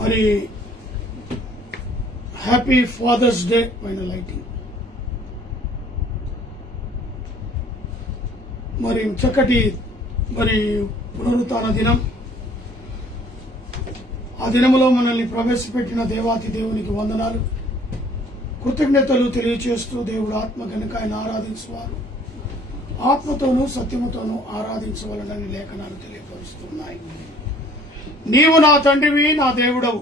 మరి happy fathers day పైన lighting, మరి చక్కటి మరి పునరుత్థాన దినం. ఆ దినములో మనల్ని ప్రవేశపెట్టిన దేవాతి దేవునికి వందనాలు, కృతజ్ఞతలు తెలియచేస్తూ దేవుడు ఆత్మ గనుక ఆయన ఆరాధించేవారు ఆత్మతోనూ సత్యముతోనూ ఆరాధించవలనని లేఖనాలు తెలియపరుస్తున్నాయి. నీవు నా తండ్రివి, నా దేవుడవు,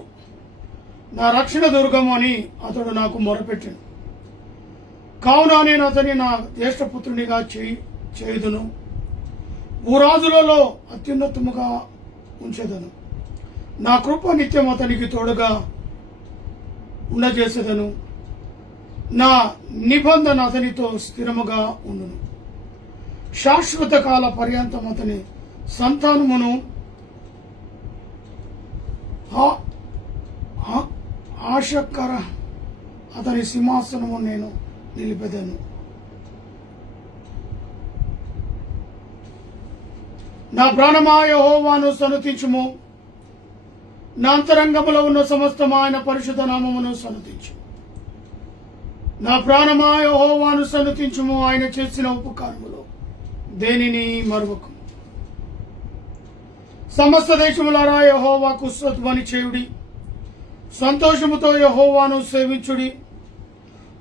నా రక్షణ దుర్గము అని అతడు నాకు మొరపెట్టాను. కావున నేను అతని నా జ్యేష్ఠపుత్రునిగా చేయుదును, భూరాజులలో అత్యున్నతముగా ఉంచెదను. నా కృప నిత్యం అతనికి తోడుగా ఉండజేసేదను. నా నిబంధన అతనితో స్థిరముగా ఉండును. శాశ్వత కాల పర్యంతం అతని సంతానమును ఆశకర అతని సింహాసనము నేను నిలిపెదను. నా ప్రాణమా యెహోవాను సన్నుతించుము, నా అంతరంగములో ఉన్న సమస్తము ఆయన పరిశుద్ధ నామమును సన్నుతించు. నా ప్రాణమా యెహోవాను సన్నుతించుము, ఆయన చేసిన ఉపకారములో దేనిని మరువకు. సమస్త దేశములారా యెహోవాకు స్తుతిని చేయుడి, సంతోషముతో యెహోవాను సేవించుడి.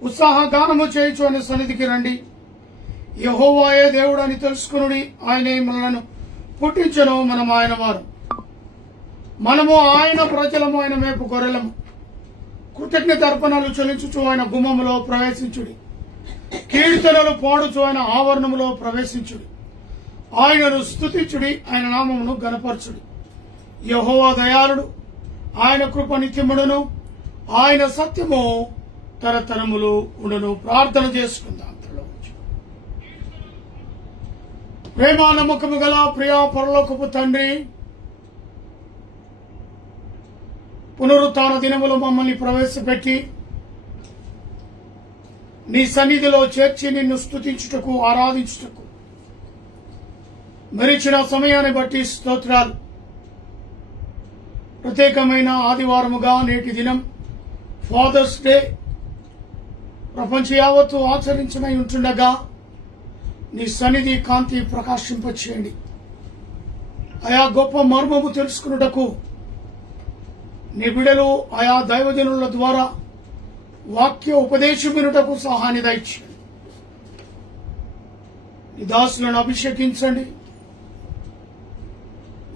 ఉత్సాహగానము చేయుచు అనే సన్నిధికి రండి. యెహోవాయే దేవుడు అని తెలుసుకునుడి. ఆయనే మనలను పుట్టించెను, మనం ఆయన వారు, మనము ఆయన ప్రజలము, ఆయన మేపు గొర్రెలము. కృతజ్ఞత అర్పణలు చెల్లించుచు ఆయన గుమ్మములో ప్రవేశించుడి. కీర్తనలు పాడుచు ఆయన ఆవరణములో ప్రవేశించుడి. ఆయనను స్తుతించుడి, ఆయన నామమును గణపరచుడి. యెహోవా దయాళుడు, ఆయన కృప నిత్యముడును, ఆయన సత్యము తరతరములు ఉండును. ప్రార్థన చేసుకుందాం. ప్రేమ నమ్మకము గల ప్రియా పరలోకపు తండ్రి, పునరుత్థాన దినములో మమ్మల్ని ప్రవేశపెట్టి నీ సన్నిధిలో చేర్చి నిన్ను స్తుతించుటకు, ఆరాధించుటకు మరిచిన సమయాన్ని బట్టి స్తోత్రాలు. ప్రత్యేకమైన ఆదివారముగా నేటి దినం ఫాదర్స్ డే ప్రపంచ యావత్తు ఆచరించమై ఉంటుండగా నీ సన్నిధి కాంతి ప్రకాశింపచేయండి. ఆయా గొప్ప మర్మము తెలుసుకున్నటకు నీ బిడ్డలు ఆయా దైవజనుల ద్వారా వాక్య ఉపదేశమునటకు సహాయాన్ని దయచేయండి. నీ దాసులను అభిషేకించండి,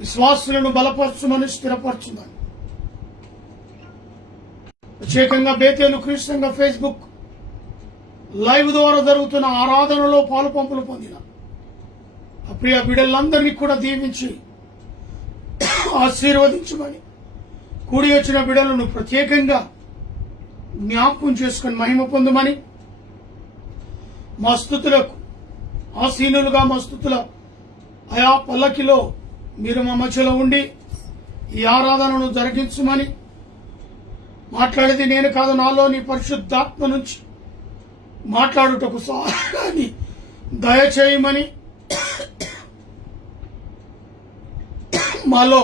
విశ్వాసులను బలపరచుమని స్థిరపరచుమని. ప్రత్యేకంగా బేతేలు క్రీస్తుగా ఫేస్బుక్ లైవ్ ద్వారా జరుగుతున్న ఆరాధనలో పాలు పంపులు పొందిన ఆ ప్రియ బిడ్డలందరినీ కూడా దీవించి ఆశీర్వదించమని, కూడి వచ్చిన బిడ్డలను ప్రత్యేకంగా జ్ఞాపకం చేసుకుని మహిమ పొందమని, మా స్తుతులకు ఆసీనులుగా మా స్తుతుల ఆయా పల్లకిలో మీరు మా మధ్యలో ఉండి ఈ ఆరాధనను జరిగించమని, మాట్లాడేది నేను కాదు నాలో నీ పరిశుద్ధాత్మ నుంచి మాట్లాడుటకు సహాయాన్ని దయచేయమని, మాలో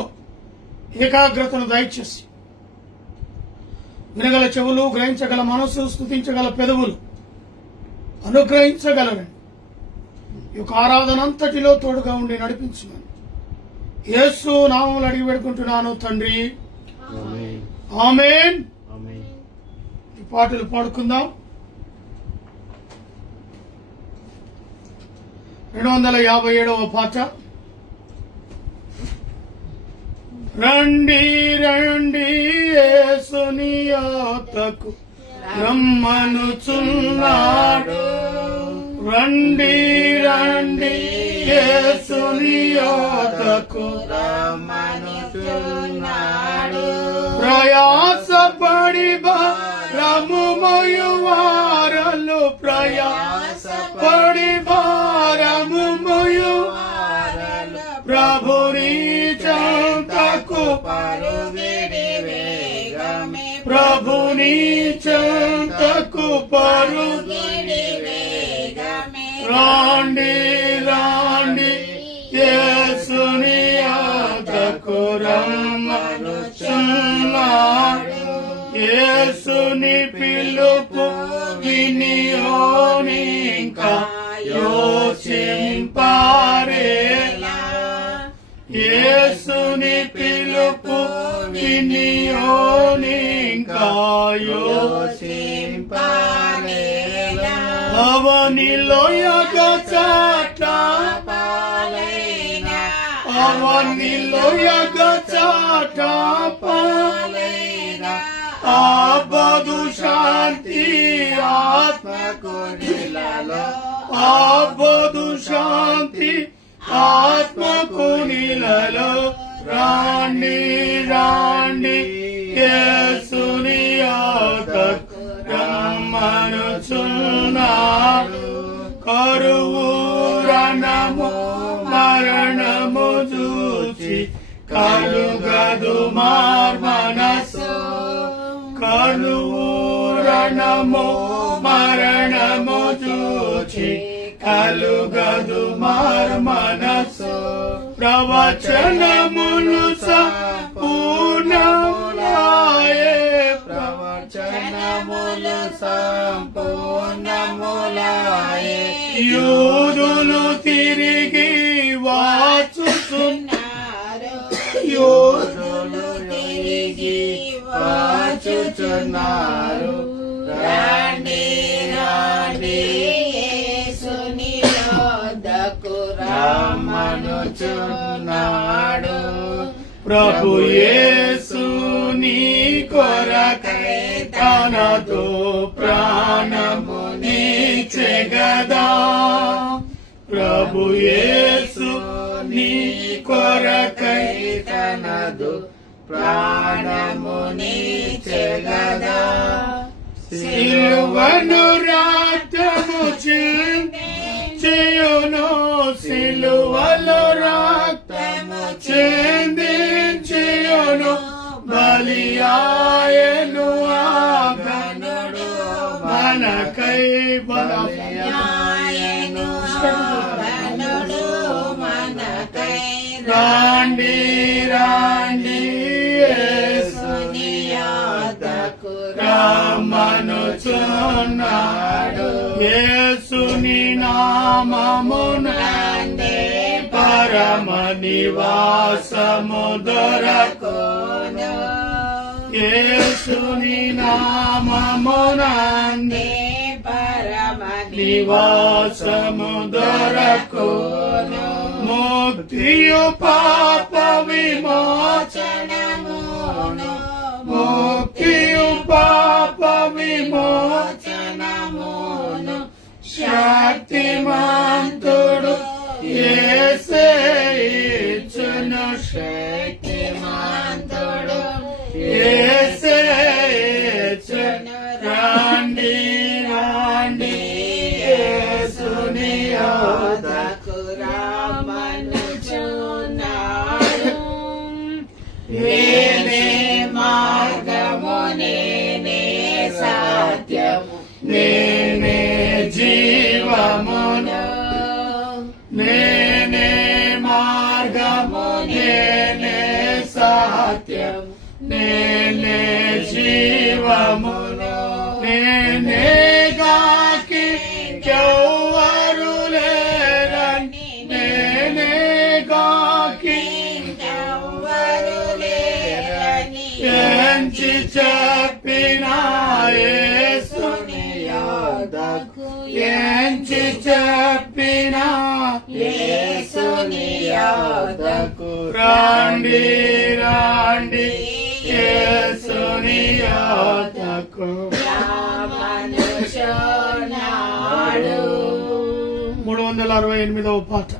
ఏకాగ్రతను దయచేసి వినగల చెవులు, గ్రహించగల మనస్సు, స్తుతించగల పెదవులు అనుగ్రహించగలరని ఈ యొక్క ఆరాధన అంతటిలో తోడుగా ఉండి నడిపించమని యేసు నామములో అడిగి పెడుకుంటున్నాను తండ్రి, ఆమేన్. ఈ పాటలు పాడుకుందాం. 257వ పాట. రండి రండి యేసుని యాతకు రమ్మనుచున్నాడు, రండి రండి యేసుని యాతకు రమ్మనుచున్నాడు. ప్రయాసపడి భారము మోయువారలు, ప్రయాసపడి భారము మోయువారలు, ప్రభుని చెంతకు పరుగిడి వేగమే, ప్రభుని చెంతకు పరుగిడి వేగమే. రాండి రాండి యేసుని యాతకు రమ్మనుచున్నాడు. యేసుని పిలుపు వినియోనింకా యోచింపారేలా యేసుని పిలుపు వినియోనింకా యోచింపారేలా అవనిలో యగచాట పాలైనా అవనిలో యగచాట పాలైనా ఆబదు శాంతి ఆత్మకు నిలలో ఆబదు శాంతి ఆత్మకు నిలలో రాణి రాణి యేసుని యొద్దకు రమ్మనుచున్నాడు కరువు రణము మరణము చూచి కలుగదు మనసు కరువు రణము మరణము చూచి కలుగదు మనసు ప్రవచనములు సంపూర్ణములాయే ప్రవచనములు సంపూర్ణములాయే యూదులు తిరిగి వాచుచున్నారు యూదులు తిరిగి వాచుచున్నారు రాండి రాండి యేసుని యొద్దకు రమ్మనుచున్నాడు ప్రభు యేసు నీ కొరకై తనతో ప్రాణమునిచ్చే గదా ప్రభు యేసు నీ కొరకై తనదు ప్రాణమునిచ్చే గదా సిలువను రక్తము చిందించెను సిలువలో రక్తము చిందించెను బలియాయను ఆగనుడు మనకై బలియాయను ఆగనుడు మనకై రాండి రాండి యేసుని యొద్దకు రమ్మనుచున్నాడు యేసుని నామమునందే పరమ నివాసము దొరకును యేసుని నామమునందే పరమ నివాసము దొరకును ముక్తియు పాప విమోచనమును ముక్తియు పాప విమోచనమును శక్తిమంతుడు యేసే ఇచ్చును శక్తిమంతుడు యేసే ఇచ్చును రాండి రాండి యేసుని యొద్దకు రమ్మనుచున్నాడు నేనే మార్గము నేనే సత్యము నేనే జీవమును నేనే మార్గము నేనే సత్యము నేనే జీవమును నేనే గాకి ఎవ్వరు లేరని నేనే గాకి ఎవ్వరు లేరని ఎంచి చెప్పిన యేసుని యొద్దకు ఎంచి చెప్పిన యేసుని యొద్దకు రాండి రాండి యేసుని యొద్దకు రమ్మనుచున్నాడు 368వ పాట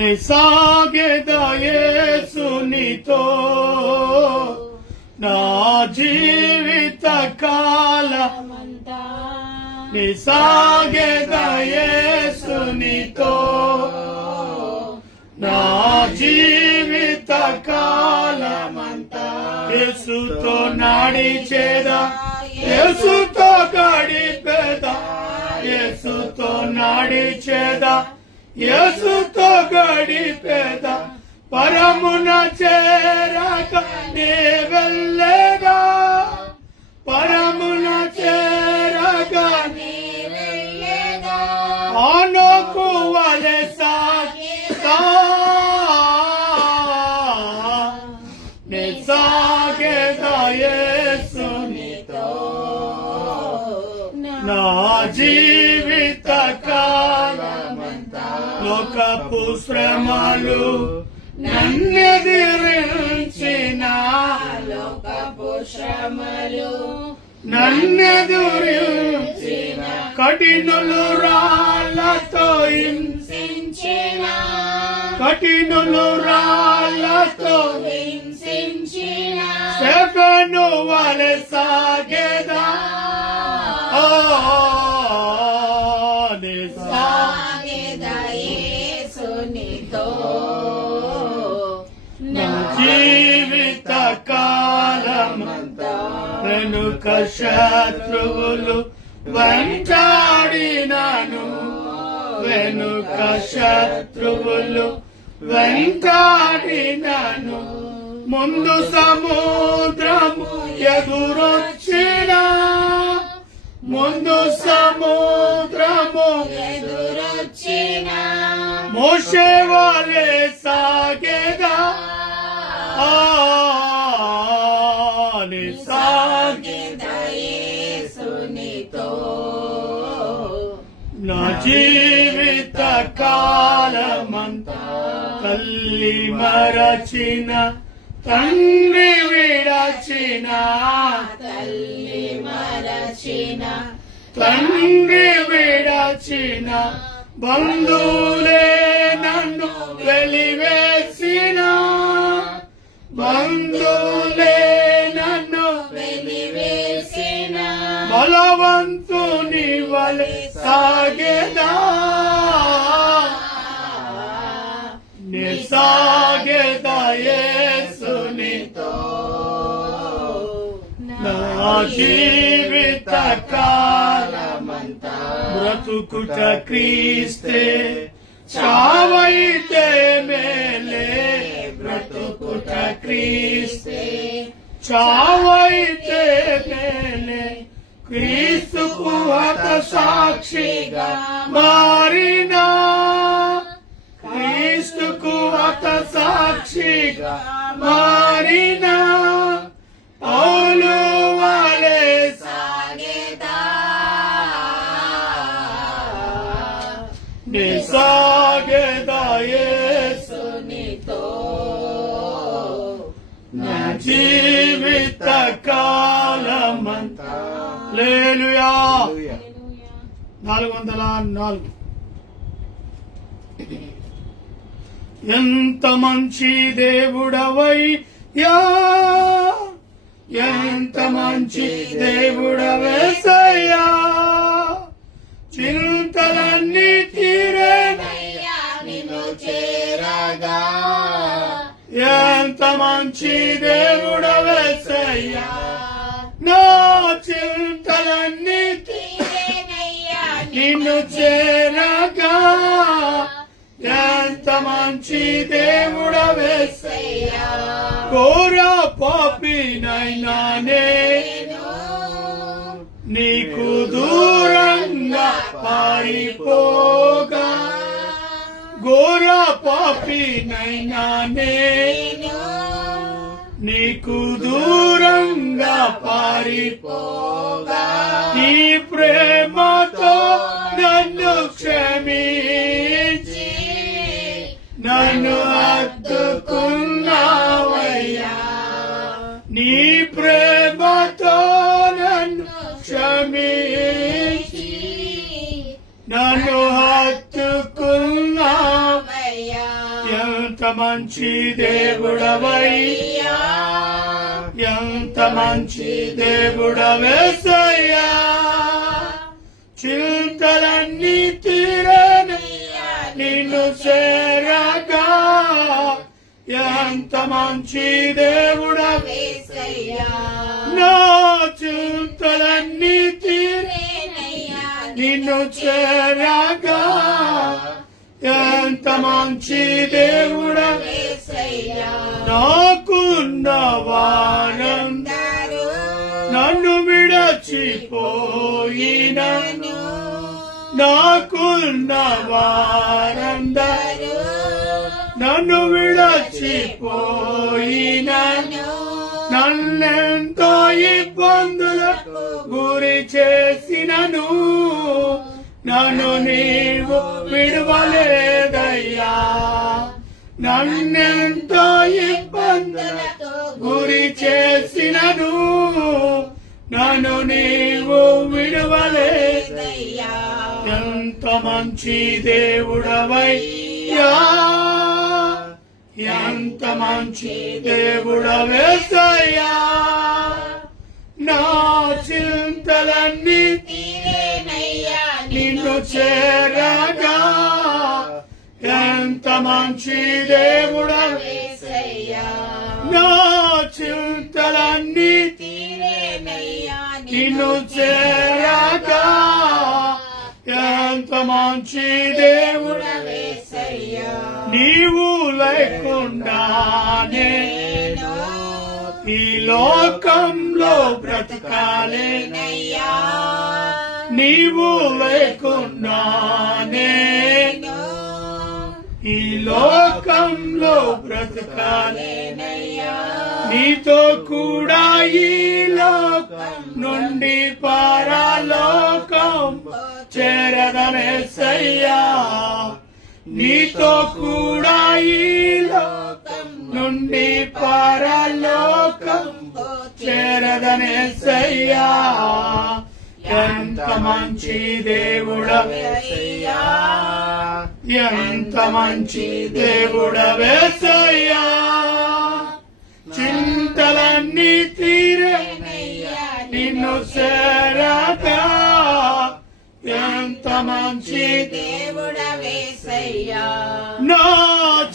నిసాగెద యేసునితో నా జీవిత కాలమంతా నిసాగెద యేసునితో నా జీవిత కాలమంతా యేసుతో నడిచేదా యేసుతో గడిపేదా యేసుతో నడిచేదా యేసుతో గడిపేదా పరమున చేరక నే వెళ్ళేదా, పరమున చేరక నే వెళ్ళేదా, ఆనోకు వలె సాగేదా, నే సాగేదా యేసునితో నా జీవిత కాలమంతా. లోకపు శ్రమలు నన్నెదిరించిన, లోకపు శ్రమలు నన్నెదిరించిన, కఠినులు రాళ్ళతో హింసించిన, కఠినులు రాళ్ళతో హింసించిన, స్టెఫెను వలె సాగేదా, నే సాగేదా యేసునితో నా జీవిత కాలమంతా. వెనుక శత్రువులు వెంటాడినాను, వెనుక శత్రువులు వెంటాడినాను, ముందు సముద్రము ఎదురొచ్చిన, ముందు సముద్రము ఎదురొచ్చిన, మోషే వలె సాగేదా, నే సాగేదా యేసునితో నా జీవిత కాలమంతా. తల్లి మరచిన, తండ్రి విడచిన, తల్లి మరచిన, తండ్రి విడచిన, బంధువులే నన్ను వెలివేసిన, బంధువులే నన్ను వెలివేసిన, బలవంతుని వలె సాగేదా, నే సాగేదా యేసునితో నా జీవిత కాలమంతా. బ్రతుకుట క్రీస్తే, చావైతే మేలే, బ్రతుకుట క్రీస్తే, చావైతే మేలే, క్రీస్తుకు హత సాక్షిగా మారినా, క్రీస్తుకు హత సాక్షిగా మారినా, పౌలు వలె సాగేదా నే సాగేదా యేసునితో నా జీవిత కాలమంతా. హల్లెలూయా. 404. ఎంత మంచి దేవుడవయ్యా, ఎంత మంచి దేవుడవేసయ్యా, చింతలన్నీ తీరేనయ్యా నిన్ను చేరగా, ఎంత మంచి దేవుడవేసయ్యా, నా చింతలన్నీ తీరేనయ్యా నిన్ను చేరగా, ఎంత మంచి దేవుడవేసయ్యా, ఘోర పాపినైనా నేను నీకు దూరంగా పారిపోగా, ఘోర పాపినైనా నేను నీకు దూరంగా పారిపోగా, నీ ప్రేమతో నన్ను క్షమించి నన్ను హత్తుకున్నావయ్యా, నీ ప్రేమతో నన్ను క్షమించి నన్ను హత్తుకున్నావయ్యా, ఎంత మంచి దేవుడవయ్యా, ఎంత మంచి దేవుడవేసయ్యా, చింతలన్నీ తీరేనయ్యా నిన్ను చేరగా, ఎంత మంచి దేవుడవేసయ్యా, నా చింతలన్నీ తీరేనయ్యా నిన్ను చేరగా, ఎంత మంచి దేవుడవేసయ్యా, ఉన్న వారందరూ నన్ను విడచిపోయినను, నన్నెంతో ఇబ్బందులకు గురి చేసినను, నన్ను నీవు విడువలేదయ్యా. నన్నెంతో ఇబ్బందులకు గురి చేసినను, నన్ను నీవు విడువలేదయ్యా. ఎంత మంచి దేవుడవయ్యా, ఎంత మంచి దేవుడవేసయ్యా. నా చింతలన్నీ తీరేనయ్యా నిన్ను చేరగా, ఎంత మంచి దేవుడవే. యేసయ్యా. నా చింతలన్నీ తీరేనయ్యా నిన్ను చేరగా, ఎంత మంచి దేవుడవే. యేసయ్యా. నీవు లేకుండానే నేను ఈ లోకంలో బ్రతకాలేనయ్యా. నయ్యా నీవు లేకుండానే నేను ఈ లోకంలో బ్రతకాలే. నయ్యా నీతో కూడా ఈ లోకం నుండి పరలోకం చేరదనేసయ్యా. నీతో కూడా ఈ లోకం నుండి పరలోకం చేరదనేసయ్యా. ఎంత మంచి దేవుడవేసయ్యా, ఎంత మంచి దేవుడవేసయ్యా. చింతలన్నీ తీరేనయ్యా నిన్ను చేరగా, ఎంత మంచి దేవుడవేసయ్యా. నా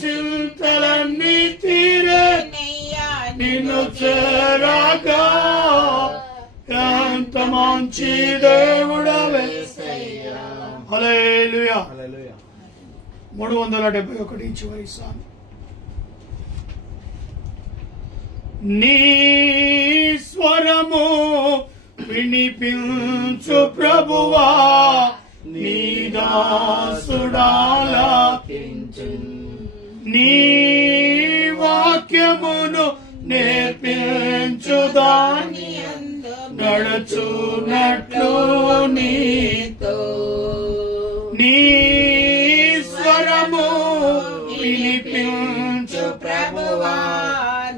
చింతలన్నీ తీరే నయ్యా నిన్ను చేరగా, ఎంత మంచి దేవుడవేసయ్యా. హల్లెలూయా. 371 చివరి సాంగ్. నీ స్వరము వినిపించు ప్రభువా, నీ దాసుడాలకించు. నీ వాక్యమును నేర్పించు దాని నడుచున్నట్లు నీతో. నీ స్వరము వినిపించు ప్రభువా,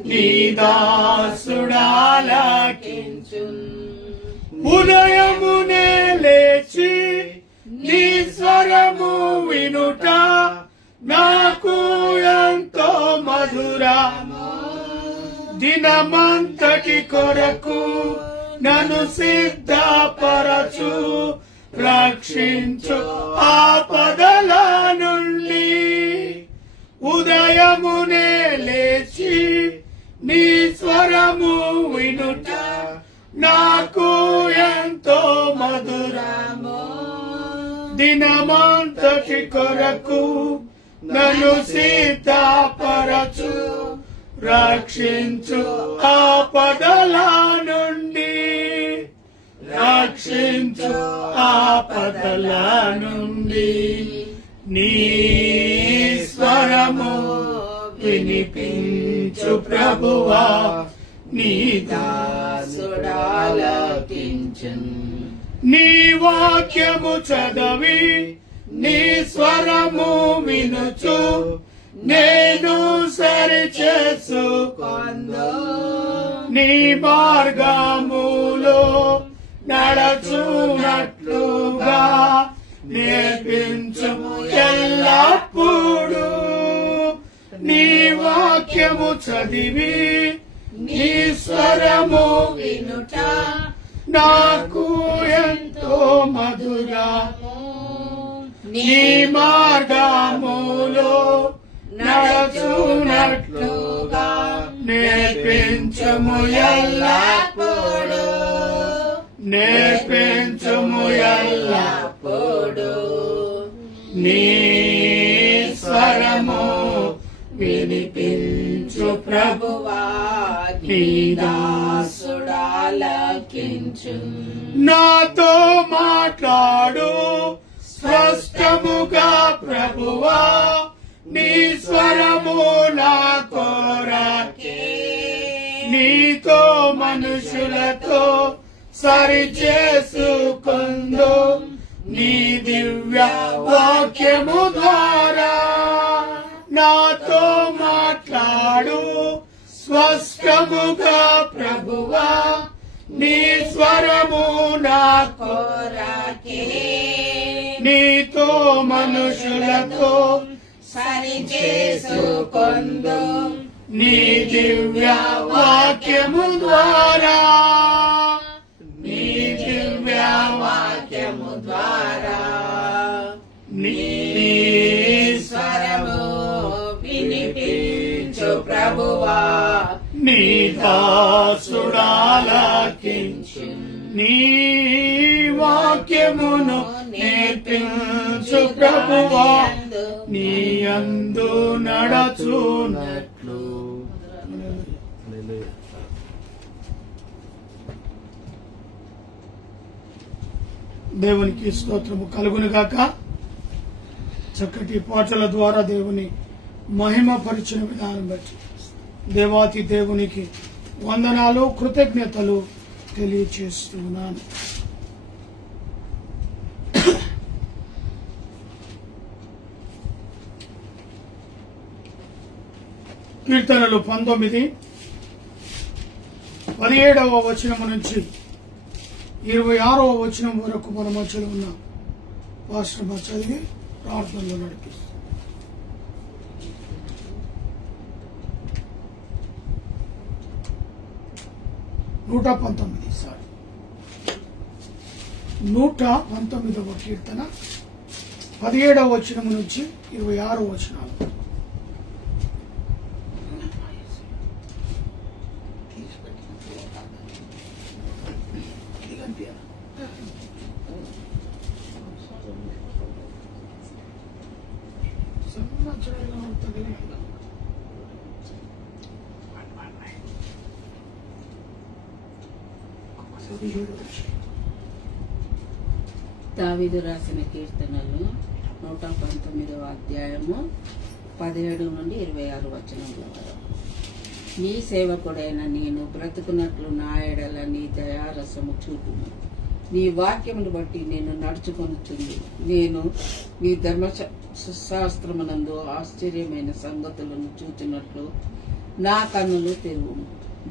నీ దాసుడాలకించు. ఉదయమునే లేచి నీ స్వరము వినుట నాకు ఎంతో మధురము. దినమంతటి కొరకు నన్ను సిద్ధపరచు, రక్షించు ఆపదల నుండి. ఉదయమునే లేచి నీ స్వరము వినుట నాకు ఎంతో మధురము. దినమంతటి కొరకు నన్ను సిద్ధపరచు, రక్షించు ఆపదల నుండి. రక్షించు ఆపదల నుండి. నీ స్వరము వినిపించు ప్రభువా, నీ దాసుడాలకించు. నీ వాక్యము చదవి నీ స్వరము వినుచు, నేను సరిచేసుకొందు. నీ మార్గములో నడచునట్లుగా నేర్పించుము ఎల్లప్పుడూ. నీ వాక్యము చదివి నీ స్వరము వినుట నాకు ఎంతో మధురము. నీ మార్గములో నడచునట్లుగా నేర్పించుము ఎల్లప్పుడూ. నేర్పించుము ఎల్లప్పుడూ. నీ స్వరము వినిపించు ప్రభువా, నీ దాసుడాలకించు. నాతో మాట్లాడు, స్పష్ట స్పష్టముగా ప్రభువా నీ స్వరము నా కోరకే నీతో మనుషులతో సరి చేసుకుందు నీ దివ్య వాక్యము ద్వారా నాతో మాట్లాడు స్పష్టముగా ప్రభువా నీ స్వరము నా కోరకే నీతో మనుషులతో సరి చేసుకొందు నీ దివ్య వాక్యము ద్వారా నీ దివ్య వాక్యము ద్వారా నీ స్వరము వినిపించు ప్రభువా నీ దాసుడాలకించు నీ వాక్యమును నేర్పించు ప్రభువా నీ యందు నడచునట్లు దేవునికి స్తోత్రము కలుగునుగాక. చక్కటి పాటల ద్వారా దేవుని మహిమపరిచిన విధానం బట్టి దేవాతి దేవునికి వందనాలు కృతజ్ఞతలు తెలియచేస్తున్నాను. కీర్తనలు 19:17 వచనము నుంచి 26వ వచనం వరకు మన మధ్యలో ఉన్న పాస్టర్ చదివి ప్రార్థనలో నడిపిస్తారు. 119వ కీర్తన 17వ వచనం నుంచి 26వ వచనాలు. దావీదు రాసిన కీర్తనలు 119వ అధ్యాయము 17 నుండి 26 వచనముల వరకు. నీ సేవకుడైన నేను బ్రతుకున్నట్లు నా ఎడల నీ దయారసము చూపుము. నీ వాక్యమును బట్టి నేను నడుచుకొనుచుంది. నేను నీ ధర్మశాస్త్రమునందు ఆశ్చర్యమైన సంగతులను చూచినట్లు నా కన్నులు తెరువుము.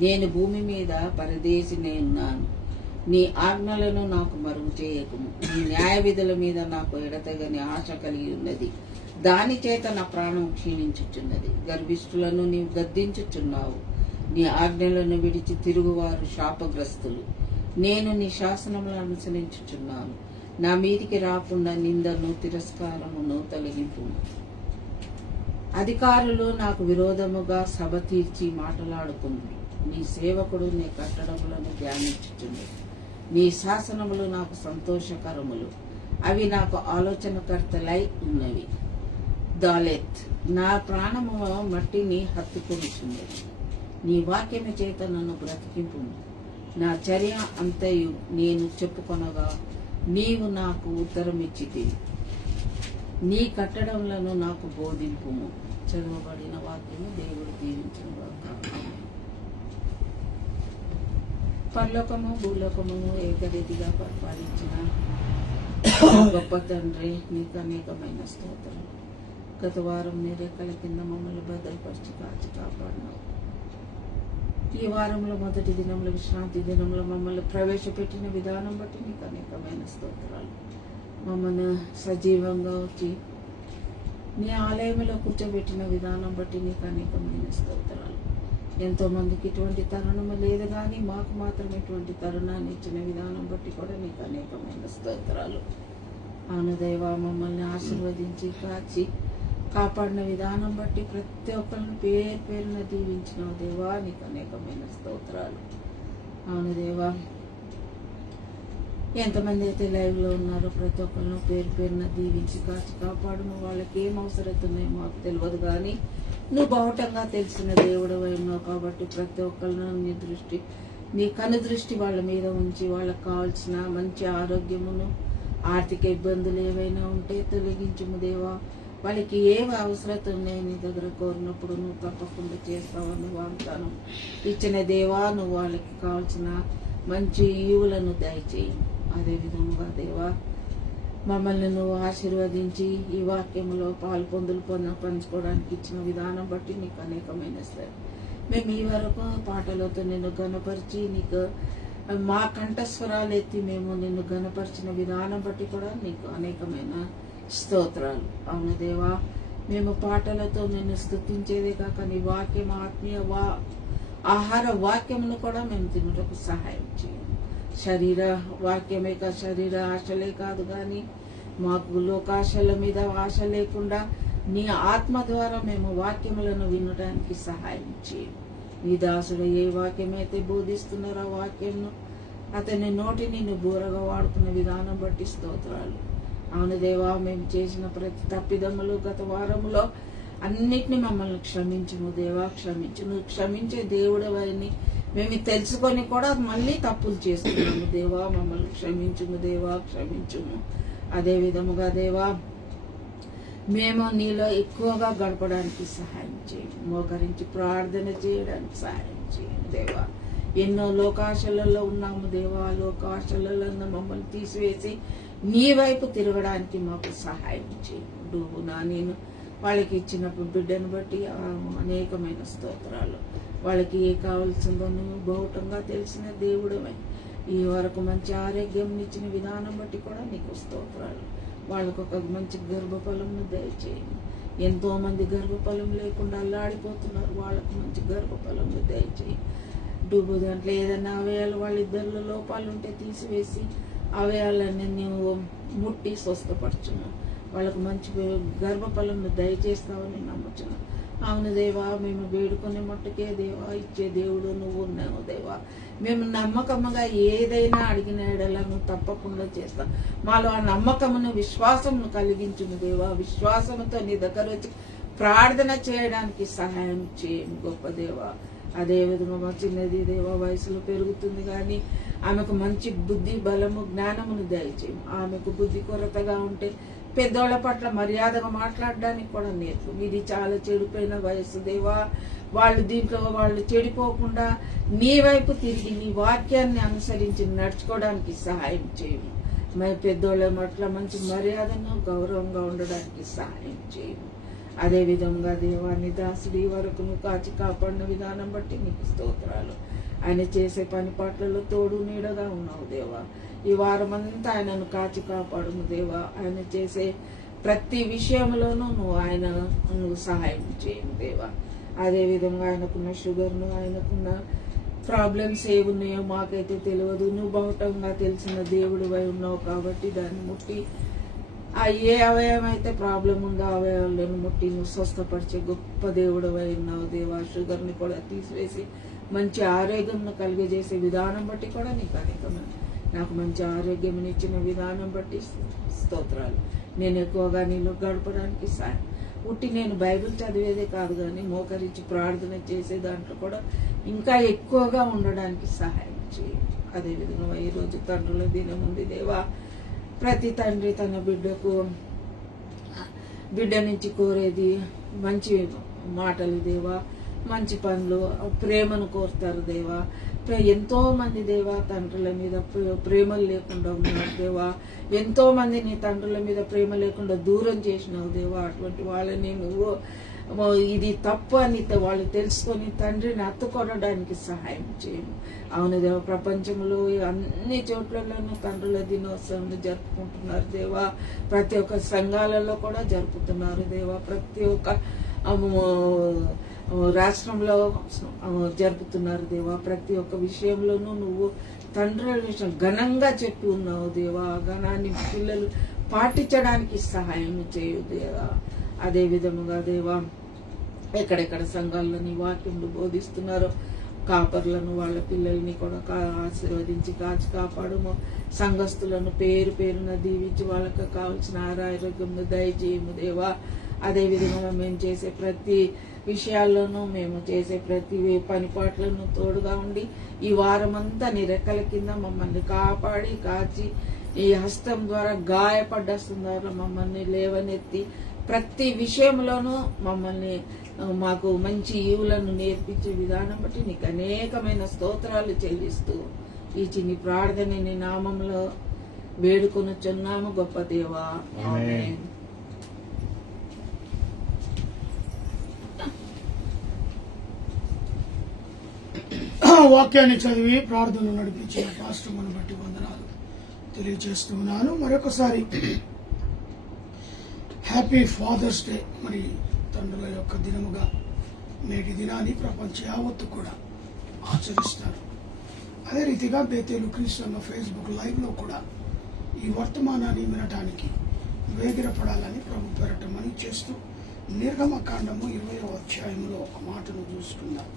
నేను భూమి మీద పరదేశినే ఉన్నాను. నీ ఆజ్ఞలను నాకు మరుగు చేయకుము. నీ న్యాయ విధుల మీద నాకు ఎడతెగని ఆశ కలిగి ఉన్నది. దాని చేత నా ప్రాణం క్షీణించుచున్నది. గర్విష్ఠులను నీవు గద్దించుచున్నావు. నీ ఆజ్ఞలను విడిచి తిరుగువారు శాపగ్రస్తులు. నేను నీ శాసనములను అనుసరించుచున్నాను. నా మీదికి రాకుండా నిందను తిరస్కారమును తొలగింపు. అధికారులు నాకు విరోధముగా సభ తీర్చి మాట్లాడుకుంటారు. నీ సేవకుడు నీ కట్టడములను ధ్యానించుచుండు. నీ శాసనములు నాకు సంతోషకరములు. అవి నాకు ఆలోచనకర్తలై ఉన్నవి. దాలెత్ నా ప్రాణము మట్టిని హత్తుకొనిచున్నది. నీ వాక్యము చేత నన్ను బ్రతికింపు. నా చర్య అంతయు నేను చెప్పుకొనగా నీవు నాకు ఉత్తరమిచ్చితివి. నీ కట్టడములను నాకు బోధింపుము. చదవబడిన వాక్యము దేవుడు దీవించిన వాక్యం. పరలోకము భూలోకము ఏకరీతిగా పరిపాలించిన గొప్ప తండ్రి నీకు అనేకమైన స్తోత్రం. గత వారం నీ రెక్కల కింద మమ్మల్ని భద్రపరిచి కాచి కాపాడినావు. ఈ వారంలో మొదటి దినంలో విశ్రాంతి దినంలో మమ్మల్ని ప్రవేశపెట్టిన విధానం బట్టి నీకు అనేకమైన స్తోత్రాలు. మమ్మల్ని సజీవంగా వచ్చి నీ ఆలయంలో కూర్చోబెట్టిన విధానం బట్టి నీకు అనేకమైన స్తోత్రాలు. ఎంతో మందికి ఇటువంటి తరుణము లేదు, కానీ మాకు మాత్రం ఇటువంటి తరుణాన్ని ఇచ్చిన విధానం బట్టి కూడా నీకు అనేకమైన స్తోత్రాలు. అవును దేవా, మమ్మల్ని ఆశీర్వదించి కాచి కాపాడిన విధానం బట్టి ప్రతి ఒక్కరిని పేరు పేరున దీవించినావు దేవా, నీకు అనేకమైన స్తోత్రాలు. అవును దేవా, ఎంతమంది అయితే లైవ్లో ఉన్నారో ప్రతి ఒక్కరిని పేరు పేరున దీవించి కాచి కాపాడును. వాళ్ళకి ఏం అవసరం ఉన్నాయో మాకు తెలియదు, కానీ నువ్వు బాహటంగా తెలిసిన దేవుడు ఉన్నావు కాబట్టి ప్రతి ఒక్కరిని నీ కను దృష్టి వాళ్ళ మీద ఉంచి వాళ్ళకి కావాల్సిన మంచి ఆరోగ్యమును ఆర్థిక ఇబ్బందులు ఏవైనా ఉంటే తొలగించుము దేవా. వాళ్ళకి ఏవి అవసరత ఉన్నాయి నీ దగ్గర కోరినప్పుడు నువ్వు తప్పకుండా చేస్తావని వాగ్దానం ఇచ్చిన దేవా, నువ్వు వాళ్ళకి కావాల్సిన మంచి ఈవులను దయచేయి. అదేవిధంగా దేవా, మమ్మల్ని నువ్వు ఆశీర్వదించి ఈ వాక్యంలో పాలు పంచుకోవడానికి ఇచ్చిన విధానం బట్టి నీకు అనేకమైన సార్. మేము ఈ వరకు పాటలతో నిన్ను గణపరిచి నీకు మా కంఠస్వరాలు ఎత్తి మేము నిన్ను గణపరిచిన విధానం బట్టి కూడా నీకు అనేకమైన స్తోత్రాలు. అవును దేవా, మేము పాటలతో నిన్ను స్తుతించేదే కాక నీ వాక్యం ఆత్మీయ ఆహార వాక్యమును కూడా మేము తినటకు సహాయం చేయం. శరీర వాక్యమే కాదు, శరీర ఆశలే కాదు, కానీ మాకు లోకాశల మీద ఆశ లేకుండా నీ ఆత్మ ద్వారా మేము వాక్యములను వినడానికి సహాయం చేయం. నీ దాసుడు ఏ వాక్యమైతే బోధిస్తున్నారో ఆ వాక్యంను అతని నోటిని నువ్వు బూరగా వాడుకున్న విధానం బట్టి స్తోత్రాలు. అవును దేవా, మేము చేసిన ప్రతి తప్పిదములు గత వారములో అన్నిటినీ మమ్మల్ని క్షమించుము దేవా, క్షమించు. నువ్వు క్షమించే దేవుడు అని మేము తెలుసుకొని కూడా మళ్ళీ తప్పులు చేస్తున్నాము దేవా, మమ్మల్ని క్షమించుము దేవా, క్షమించుము. అదే విధముగా దేవా, మేము నీలో ఎక్కువగా గడపడానికి సహాయం చేయండి. మోకరించి ప్రార్థన చేయడానికి సహాయం చేయండి దేవా. ఎన్నో లోకాశలలో ఉన్నాము దేవా, లోకాశలలో మమ్మల్ని తీసివేసి నీ వైపు తిరగడానికి మాకు సహాయం చేయండి. నేను వాళ్ళకి ఇచ్చినప్పుడు బిడ్డను బట్టి అనేకమైన స్తోత్రాలు. వాళ్ళకి ఏ కావాల్సిందో నువ్వు బహుటంగా తెలిసిన దేవుడమే. ఈ వరకు మంచి ఆరోగ్యం ఇచ్చిన విధానం బట్టి కూడా నీకు స్తోత్రాలు. వాళ్ళకు ఒక మంచి గర్భఫలంను దయచేయండి. ఎంతో మంది గర్భఫలం లేకుండా అల్లాడిపోతున్నారు, వాళ్ళకు మంచి గర్భఫలంను దయచేయి. దాంట్లో ఏదైనా అవయాలు వాళ్ళిద్దరిలో లోపాలు ఉంటే తీసివేసి అవయాలన్నీ నీవు ముట్టి స్వస్థపరచును. వాళ్ళకు మంచి గర్భఫలంను దయచేస్తావని నమ్ముచున్నాను. అవును దేవా, మేము వేడుకునే మట్టుకే దేవా ఇచ్చే దేవుడు నువ్వు ఉన్నావు దేవా. మేము నమ్మకముగా ఏదైనా అడిగిన ఎడల నువ్వు తప్పకుండా చేస్తావు. మాలో ఆ నమ్మకమును విశ్వాసమును కలిగించుము దేవా. విశ్వాసముతో నీ దగ్గర వచ్చి ప్రార్థన చేయడానికి సహాయం చేయము గొప్ప దేవా. అదేవిధంగా మా చిన్నది దేవా వయసులో పెరుగుతుంది, కానీ ఆమెకు మంచి బుద్ధి బలము జ్ఞానమును దయచేయము. ఆమెకు బుద్ధి కొరతగా ఉంటే పెద్దోళ్ల పట్ల మర్యాదగా మాట్లాడడానికి కూడా నేర్పు. ఇది చాలా చెడిపోయిన వయసు దేవా. వాళ్ళు చెడిపోకుండా నీ వైపు తిరిగి నీ వాక్యాన్ని అనుసరించి నడుచుకోవడానికి సహాయం చేయము. మరి పెద్దోళ్ళ పట్ల మంచి మర్యాదను గౌరవంగా ఉండడానికి సహాయం చేయము. అదేవిధంగా దేవాన్ని దాసుడి వరకు నువ్వు కాచి కాపాడిన విధానం బట్టి నీకు స్తోత్రాలు. ఆయన చేసే పని పాటలలో తోడు నీడగా ఉన్నావు దేవా. ఈ వారమంతా ఆయనను కాచి కాపాడుము దేవా. ఆయన చేసే ప్రతి విషయంలోనూ నువ్వు సహాయం చేయము దేవా. అదేవిధంగా ఆయనకున్న షుగర్ను, ఆయనకున్న ప్రాబ్లమ్స్ ఏమున్నాయో మాకైతే తెలియదు. నువ్వు బహుటంగా తెలిసిన దేవుడు అయి ఉన్నావు కాబట్టి దాన్ని ముట్టి ఏ అవయవం అయితే ప్రాబ్లం ఉందో అవయవాలను ముట్టి నువ్వు స్వస్థపరిచే గొప్ప దేవుడు అయి ఉన్నావు దేవా. షుగర్ని కూడా తీసివేసి మంచి ఆరోగ్యంను కలిగజేసే విధానం బట్టి కూడా నీకు అనేకమైన నాకు మంచి ఆరోగ్యం ఇచ్చిన విధానం బట్టి స్తోత్రాలు. నేను ఎక్కువగా నీళ్ళు గడపడానికి సాయం ఉట్టి నేను బైబిల్ చదివేదే కాదు, కానీ మోకరించి ప్రార్థన చేసే దాంట్లో కూడా ఇంకా ఎక్కువగా ఉండడానికి సహాయం చేయండి. అదేవిధంగా ఈరోజు తండ్రుల దినం ఉంది దేవా. ప్రతి తండ్రి తన బిడ్డ నుంచి కోరేది మంచి మాటలు దేవా, మంచి పనులు, ప్రేమను కోరుతారు దేవా. ఎంతో మంది దేవా తండ్రుల మీద ప్రేమలు లేకుండా ఉన్నారు దేవా. ఎంతో మంది నీ తండ్రుల మీద ప్రేమ లేకుండా దూరం చేసినావు దేవా. అటువంటి వాళ్ళని నువ్వు ఇది తప్పు అని వాళ్ళు తెలుసుకొని తండ్రిని హత్తుకొనడానికి సహాయం చేయము. అవును దేవా, ప్రపంచంలో అన్ని చోట్లలోనూ తండ్రుల దినోత్సవం జరుపుకుంటున్నారు దేవా. ప్రతి ఒక్క సంఘాలలో కూడా జరుపుతున్నారు దేవా. ప్రతి ఒక్క రాష్ట్రంలో జరుపుతున్నారు దేవా. ప్రతి ఒక్క విషయంలోనూ నువ్వు తండ్రుల విషయం ఘనంగా చెప్పి ఉన్నావు దేవా. ఆ ఘనాన్ని పిల్లలు పాటించడానికి సహాయం చేయు దేవా. అదే విధముగా దేవా, ఎక్కడెక్కడ సంఘాల్లో నీ వాక్యములు బోధిస్తున్నారో కాపర్లను వాళ్ళ పిల్లల్ని కూడా ఆశీర్వదించి కాచి కాపాడము. సంఘస్థులను పేరు పేరున దీవించి వాళ్ళకి కావాల్సిన ఆరోగ్యము దయచేయము దేవా. అదేవిధంగా మేము చేసే ప్రతి విషయాల్లోనూ మేము చేసే ప్రతి పనిపాట్లను తోడుగా ఉండి ఈ వారమంతా నీ రెక్కల కింద మమ్మల్ని కాపాడి కాచి ఈ హస్తం ద్వారా గాయపడ్డ హస్తం ద్వారా మమ్మల్ని లేవనెత్తి ప్రతి విషయంలోనూ మమ్మల్ని మాకు మంచి ఈవులను నేర్పించే విధానం బట్టి నీకు అనేకమైన స్తోత్రాలు చెల్లిస్తూ ఈ చిన్ని ప్రార్థన నీ నామంలో వేడుకొనుచున్నాము గొప్ప దేవా. ఆమేన్. వాక్యాన్ని చదివి ప్రార్థనలు నడిపించిన పాస్టర్ను బట్టి వందనాలు తెలియజేస్తున్నాను. మరొకసారి హ్యాపీ ఫాదర్స్ డే. మరి తండ్రుల యొక్క దినముగా నేటి దినాన్ని ప్రపంచ యావత్తు కూడా ఆచరిస్తారు. అదే రీతిగా బేతేలు క్రీస్తు ఫేస్బుక్ లైవ్లో కూడా ఈ వర్తమానాన్ని వినటానికి వేగిరపడాలని ప్రభు పేరట మనవి చేస్తూ నిర్గమకాండము 20వ అధ్యాయంలో ఒక మాటను చూసుకుందాం.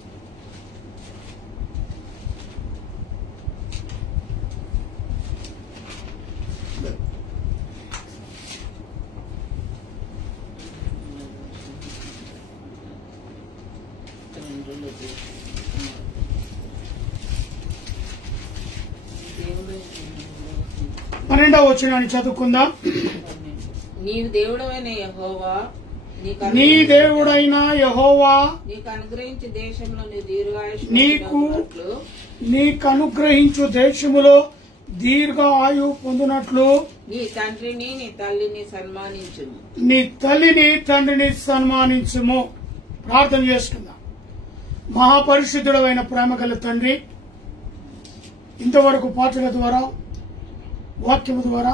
పన్నెండవ వచనాన్ని చదువుకుందాం. నీవు దేవుడైన యెహోవా నీ దేవుడైన యెహోవా నీకు అనుగ్రహించు దేశంలో నీ దీర్ఘాయుష్ నీకు అనుగ్రహించు దేశములో దీర్ఘ ఆయు పొందునట్లు నీ తండ్రిని నీ తల్లిని సన్మానించుము. నీ తల్లిని తండ్రిని సన్మానించుము. ప్రార్థన చేసుకుందాం. మహాపరిశుద్ధుడైన ప్రేమగల తండ్రి, ఇంతవరకు పాటల ద్వారా వాక్యము ద్వారా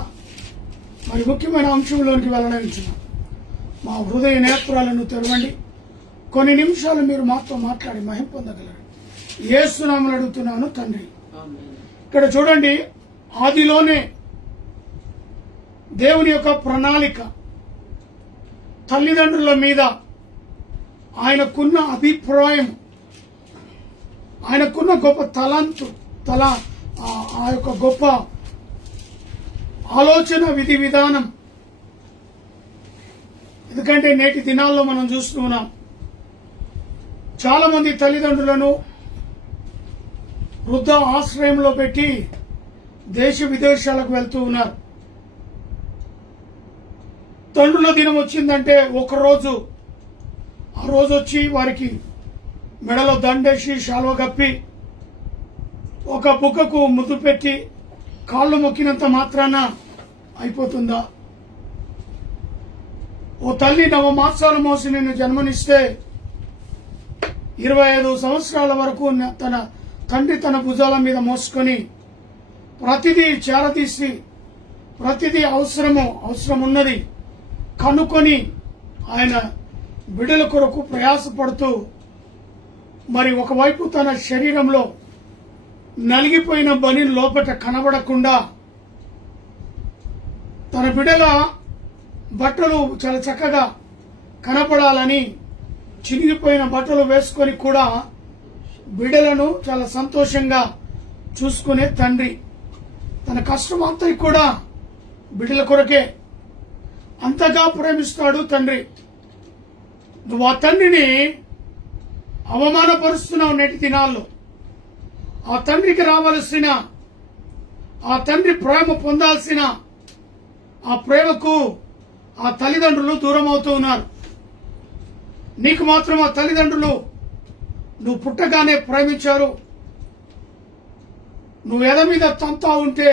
మరి ముఖ్యమైన అంశంలోనికి వెళ్ళనించున్నాం. మా హృదయ నేత్రాలను తెరవండి. కొన్ని నిమిషాలు మీరు మాతో మాట్లాడి మహిమ పొందగలరు. యేసు నామములో అడుగుతున్నాను తండ్రి. ఇక్కడ చూడండి, ఆదిలోనే దేవుని యొక్క ప్రణాళిక, తల్లిదండ్రుల మీద ఆయనకున్న అభిప్రాయం, ఆయనకున్న గొప్ప తలంతు, ఆ యొక్క గొప్ప ఆలోచన విధి విధానం. ఎందుకంటే నేటి దినాల్లో మనం చూస్తూ ఉన్నాం, చాలా మంది తల్లిదండ్రులను వృద్ధ ఆశ్రయంలో పెట్టి దేశ విదేశాలకు వెళ్తూ ఉన్నారు. తండ్రుల దినం వచ్చిందంటే ఒకరోజు, ఆ రోజు వచ్చి వారికి మెడలో దండేసి శాల్వ కప్పి ఒక బుక్కకు ముద్దు పెట్టి కాళ్ళు మొక్కినంత మాత్రాన అయిపోతుందా? ఓ తల్లి 9 మాసాలు మోసి నిన్ను జన్మనిస్తే 25 సంవత్సరాల వరకు తన తండ్రి తన భుజాల మీద మోసుకొని ప్రతిదీ చేరదీసి ప్రతిదీ అవసరం ఉన్నది కనుక్కొని ఆయన బిడ్డల కొరకు ప్రయాసపడుతూ మరి ఒకవైపు తన శరీరంలో నలిగిపోయిన బని లోపట కనబడకుండా తన బిడ్డల బట్టలు చాలా చక్కగా కనపడాలని చినిగిపోయిన బట్టలు వేసుకొని కూడా బిడ్డలను చాలా సంతోషంగా చూసుకునే తండ్రి. తన కష్టం అంతా కూడా బిడ్డల కొరకే అంతగా ప్రేమిస్తాడు తండ్రి. నువ్వు ఆ తండ్రిని అవమానపరుస్తున్నావు నేటి దినాల్లో. ఆ తండ్రికి రావలసిన, ఆ తండ్రి ప్రేమ పొందాల్సిన ఆ ప్రేమకు ఆ తల్లిదండ్రులు దూరం అవుతూ ఉన్నారు. నీకు మాత్రం ఆ తల్లిదండ్రులు నువ్వు పుట్టగానే ప్రేమించారు. నువ్వు ఎద మీద తంతా ఉంటే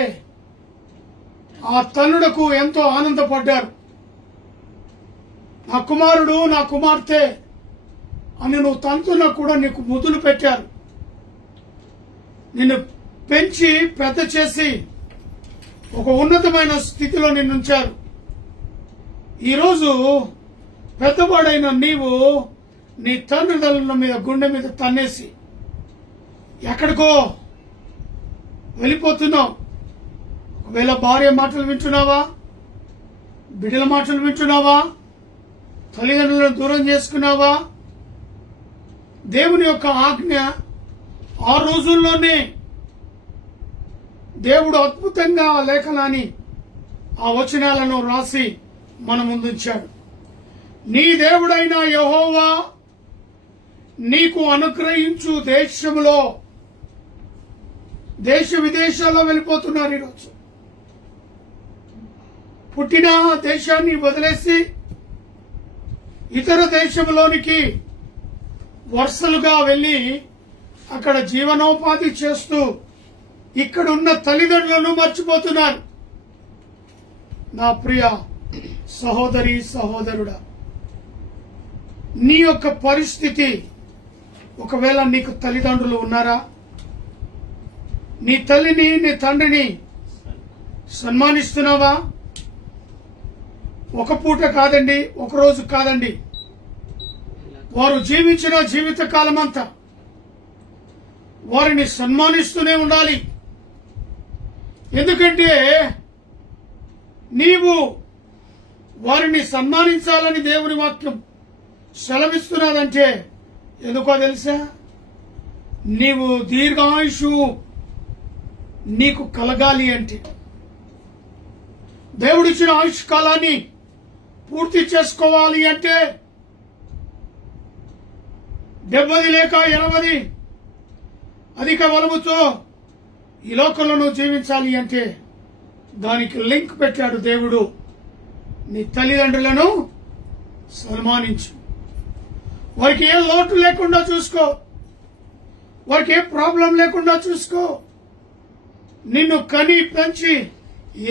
ఆ తల్లులకు ఎంతో ఆనందపడ్డారు. నా కుమారుడు, నా కుమార్తె అని నువ్వు తంతున్నా కూడా నీకు ముద్దులు పెట్టారు. నిన్ను పెంచి పెద్ద చేసి ఒక ఉన్నతమైన స్థితిలో నిన్నుంచారు. ఈరోజు పెద్దవాడైన నీవు నీ తండ్రిదండ్రుల మీద గుండె మీద తన్నేసి ఎక్కడికో వెళ్ళిపోతున్నావు. ఒకవేళ భార్య మాటలు వింటున్నావా, బిడ్డల మాటలు వింటున్నావా, తల్లిదండ్రులను దూరం చేసుకున్నావా? దేవుని యొక్క ఆజ్ఞ ఆ రోజుల్లోనే దేవుడు అద్భుతంగా ఆ లేఖనాన్ని, ఆ వచనాలను రాసి మన ముందుంచాడు. నీ దేవుడైన యెహోవా నీకు అనుగ్రహించు దేశములో, దేశ విదేశాల్లో వెళ్ళిపోతున్నారు ఈరోజు. పుట్టిన దేశాన్ని వదిలేసి ఇతర దేశంలోనికి వరుసలుగా వెళ్ళి అక్కడ జీవనోపాధి చేస్తూ ఇక్కడున్న తల్లిదండ్రులను మర్చిపోతున్నారు. నా ప్రియ సహోదరి సహోదరుడా, నీ యొక్క పరిస్థితి, ఒకవేళ నీకు తల్లిదండ్రులు ఉన్నారా? నీ తల్లిని నీ తండ్రిని సన్మానిస్తున్నావా? ఒక పూట కాదండి, ఒక రోజు కాదండి, వారు జీవించిన జీవిత కాలమంతా వారిని సన్మానిస్తూనే ఉండాలి. ఎందుకంటే నీవు వారిని సన్మానించాలని దేవుని వాక్యం సెలవిస్తున్నదంటే ఎందుకో తెలుసా? నీవు దీర్ఘాయుషు నీకు కలగాలి అంటే, దేవుడిచ్చిన ఆయుష్ కాలాన్ని పూర్తి చేసుకోవాలి అంటే, 70 లేక 80 అధిక బలముతో ఈ లోకంలో జీవించాలి అంటే దానికి లింక్ పెట్టాడు దేవుడు. నీ తల్లిదండ్రులను సన్మానించు, వారికి ఏ లోటు లేకుండా చూసుకో, వారికి ఏ ప్రాబ్లం లేకుండా చూసుకో. నిన్ను కని పెంచి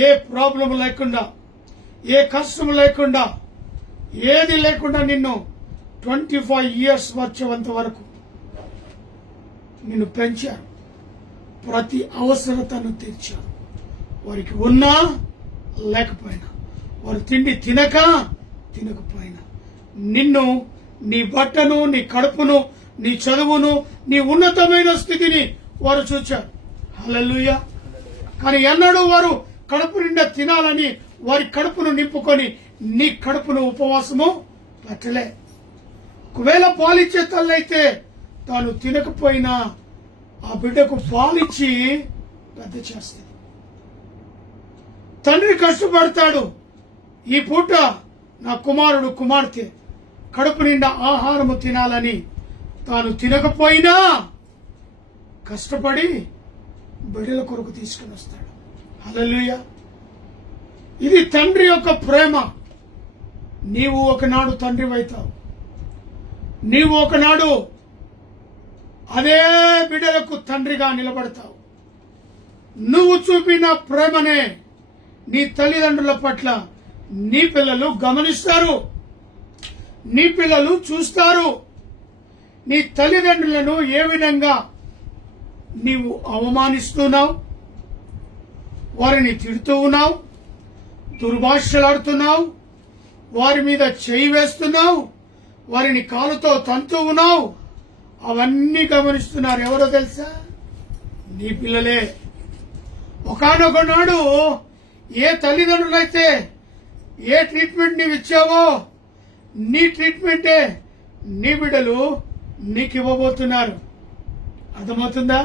ఏ ప్రాబ్లం లేకుండా, ఏ కష్టం లేకుండా, ఏది లేకుండా నిన్ను 25 years వచ్చేంత వరకు నిన్ను పెంచారు. ప్రతి అవసరతను తీర్చారు. వారికి ఉన్నా లేకపోయినా, వారు తిండి తినకపోయినా నిన్ను, నీ బట్టను, నీ కడుపును, నీ చదువును, నీ ఉన్నతమైన స్థితిని వారు చూచారు. హల్లెలూయా. కానీ ఎన్నడూ వారు కడుపు నిండా తినాలని వారి కడుపును నింపుకొని నీ కడుపును ఉపవాసము పెట్టలే. ఒకవేళ పాలిచ్చే తల్లి అయితే తాను తినకపోయినా ఆ బిడ్డకు పాలిచ్చి పెద్ద చేస్తుంది. తండ్రి కష్టపడతాడు, ఈ పూట నా కుమారుడు కుమార్తె కడుపు నిండా ఆహారము తినాలని తాను తినకపోయినా కష్టపడి బిడ్డల కొరకు తీసుకుని వస్తాడు. హల్లెలూయా. ఇది తండ్రి యొక్క ప్రేమ. నీవు ఒకనాడు తండ్రి అవుతావు. నీవు ఒకనాడు అదే బిడ్డలకు తండ్రిగా నిలబడతావు. నువ్వు చూపిన ప్రేమనే నీ తల్లిదండ్రుల పట్ల నీ పిల్లలు గమనిస్తారు, నీ పిల్లలు చూస్తారు. నీ తల్లిదండ్రులను ఏ విధంగా నీవు అవమానిస్తున్నావు, వారిని తిడుతూ ఉన్నావు, దుర్భాషలాడుతున్నావు, వారి మీద చేయి వేస్తున్నావు, వారిని కాలుతో తంతూ ఉన్నావు, అవన్నీ గమనిస్తున్నారు. ఎవరో తెలుసా? నీ పిల్లలే. ఒకానొక నాడు ఏ తల్లిదండ్రులైతే ఏ ట్రీట్మెంట్ నీవు ఇచ్చావో నీ ట్రీట్మెంటే నీ బిడ్డలు నీకు ఇవ్వబోతున్నారు. అర్థమవుతుందా?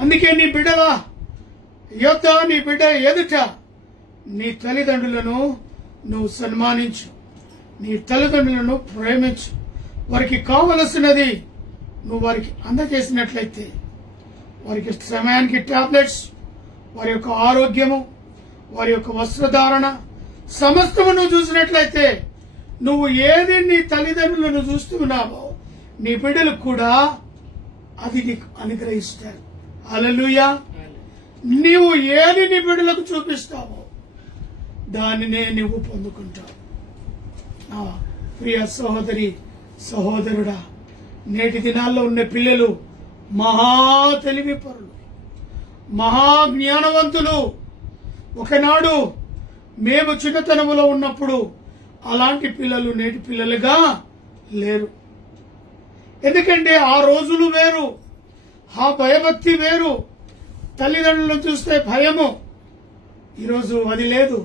అందుకే నీ బిడ్డల యొద్ద, నీ బిడ్డ ఎదుట నీ తల్లిదండ్రులను నువ్వు సన్మానించు, నీ తల్లిదండ్రులను ప్రేమించు. వారికి కావలసినది నువ్వు వారికి అందజేసినట్లయితే, వారికి సమయానికి టాబ్లెట్స్, వారి యొక్క ఆరోగ్యము, వారి యొక్క వస్త్రధారణ సమస్తము నువ్వు చూసినట్లయితే, నువ్వు ఏది నీ తల్లిదండ్రులను చూస్తున్నావో నీ బిడ్డలు కూడా అది నీకు అనుగ్రహిస్తారు. హల్లెలూయా. నీవు ఏది నీ బిడ్డలకు చూపిస్తావో దానినే నువ్వు పొందుకుంటావు. నా ప్రియ సహోదరి సహోదరుడా, నేటి దినాల్లో ఉన్న పిల్లలు మహా తెలివి పరులు, మహా జ్ఞానవంతులు. ఒకనాడు మేము చిన్నతనములో ఉన్నప్పుడు అలాంటి పిల్లలు నేటి పిల్లలుగా లేరు. ఎందుకంటే ఆ రోజులు వేరు, ఆ భయభక్తి వేరు. తల్లిదండ్రులను చూస్తే భయము. ఈరోజు అది లేదు.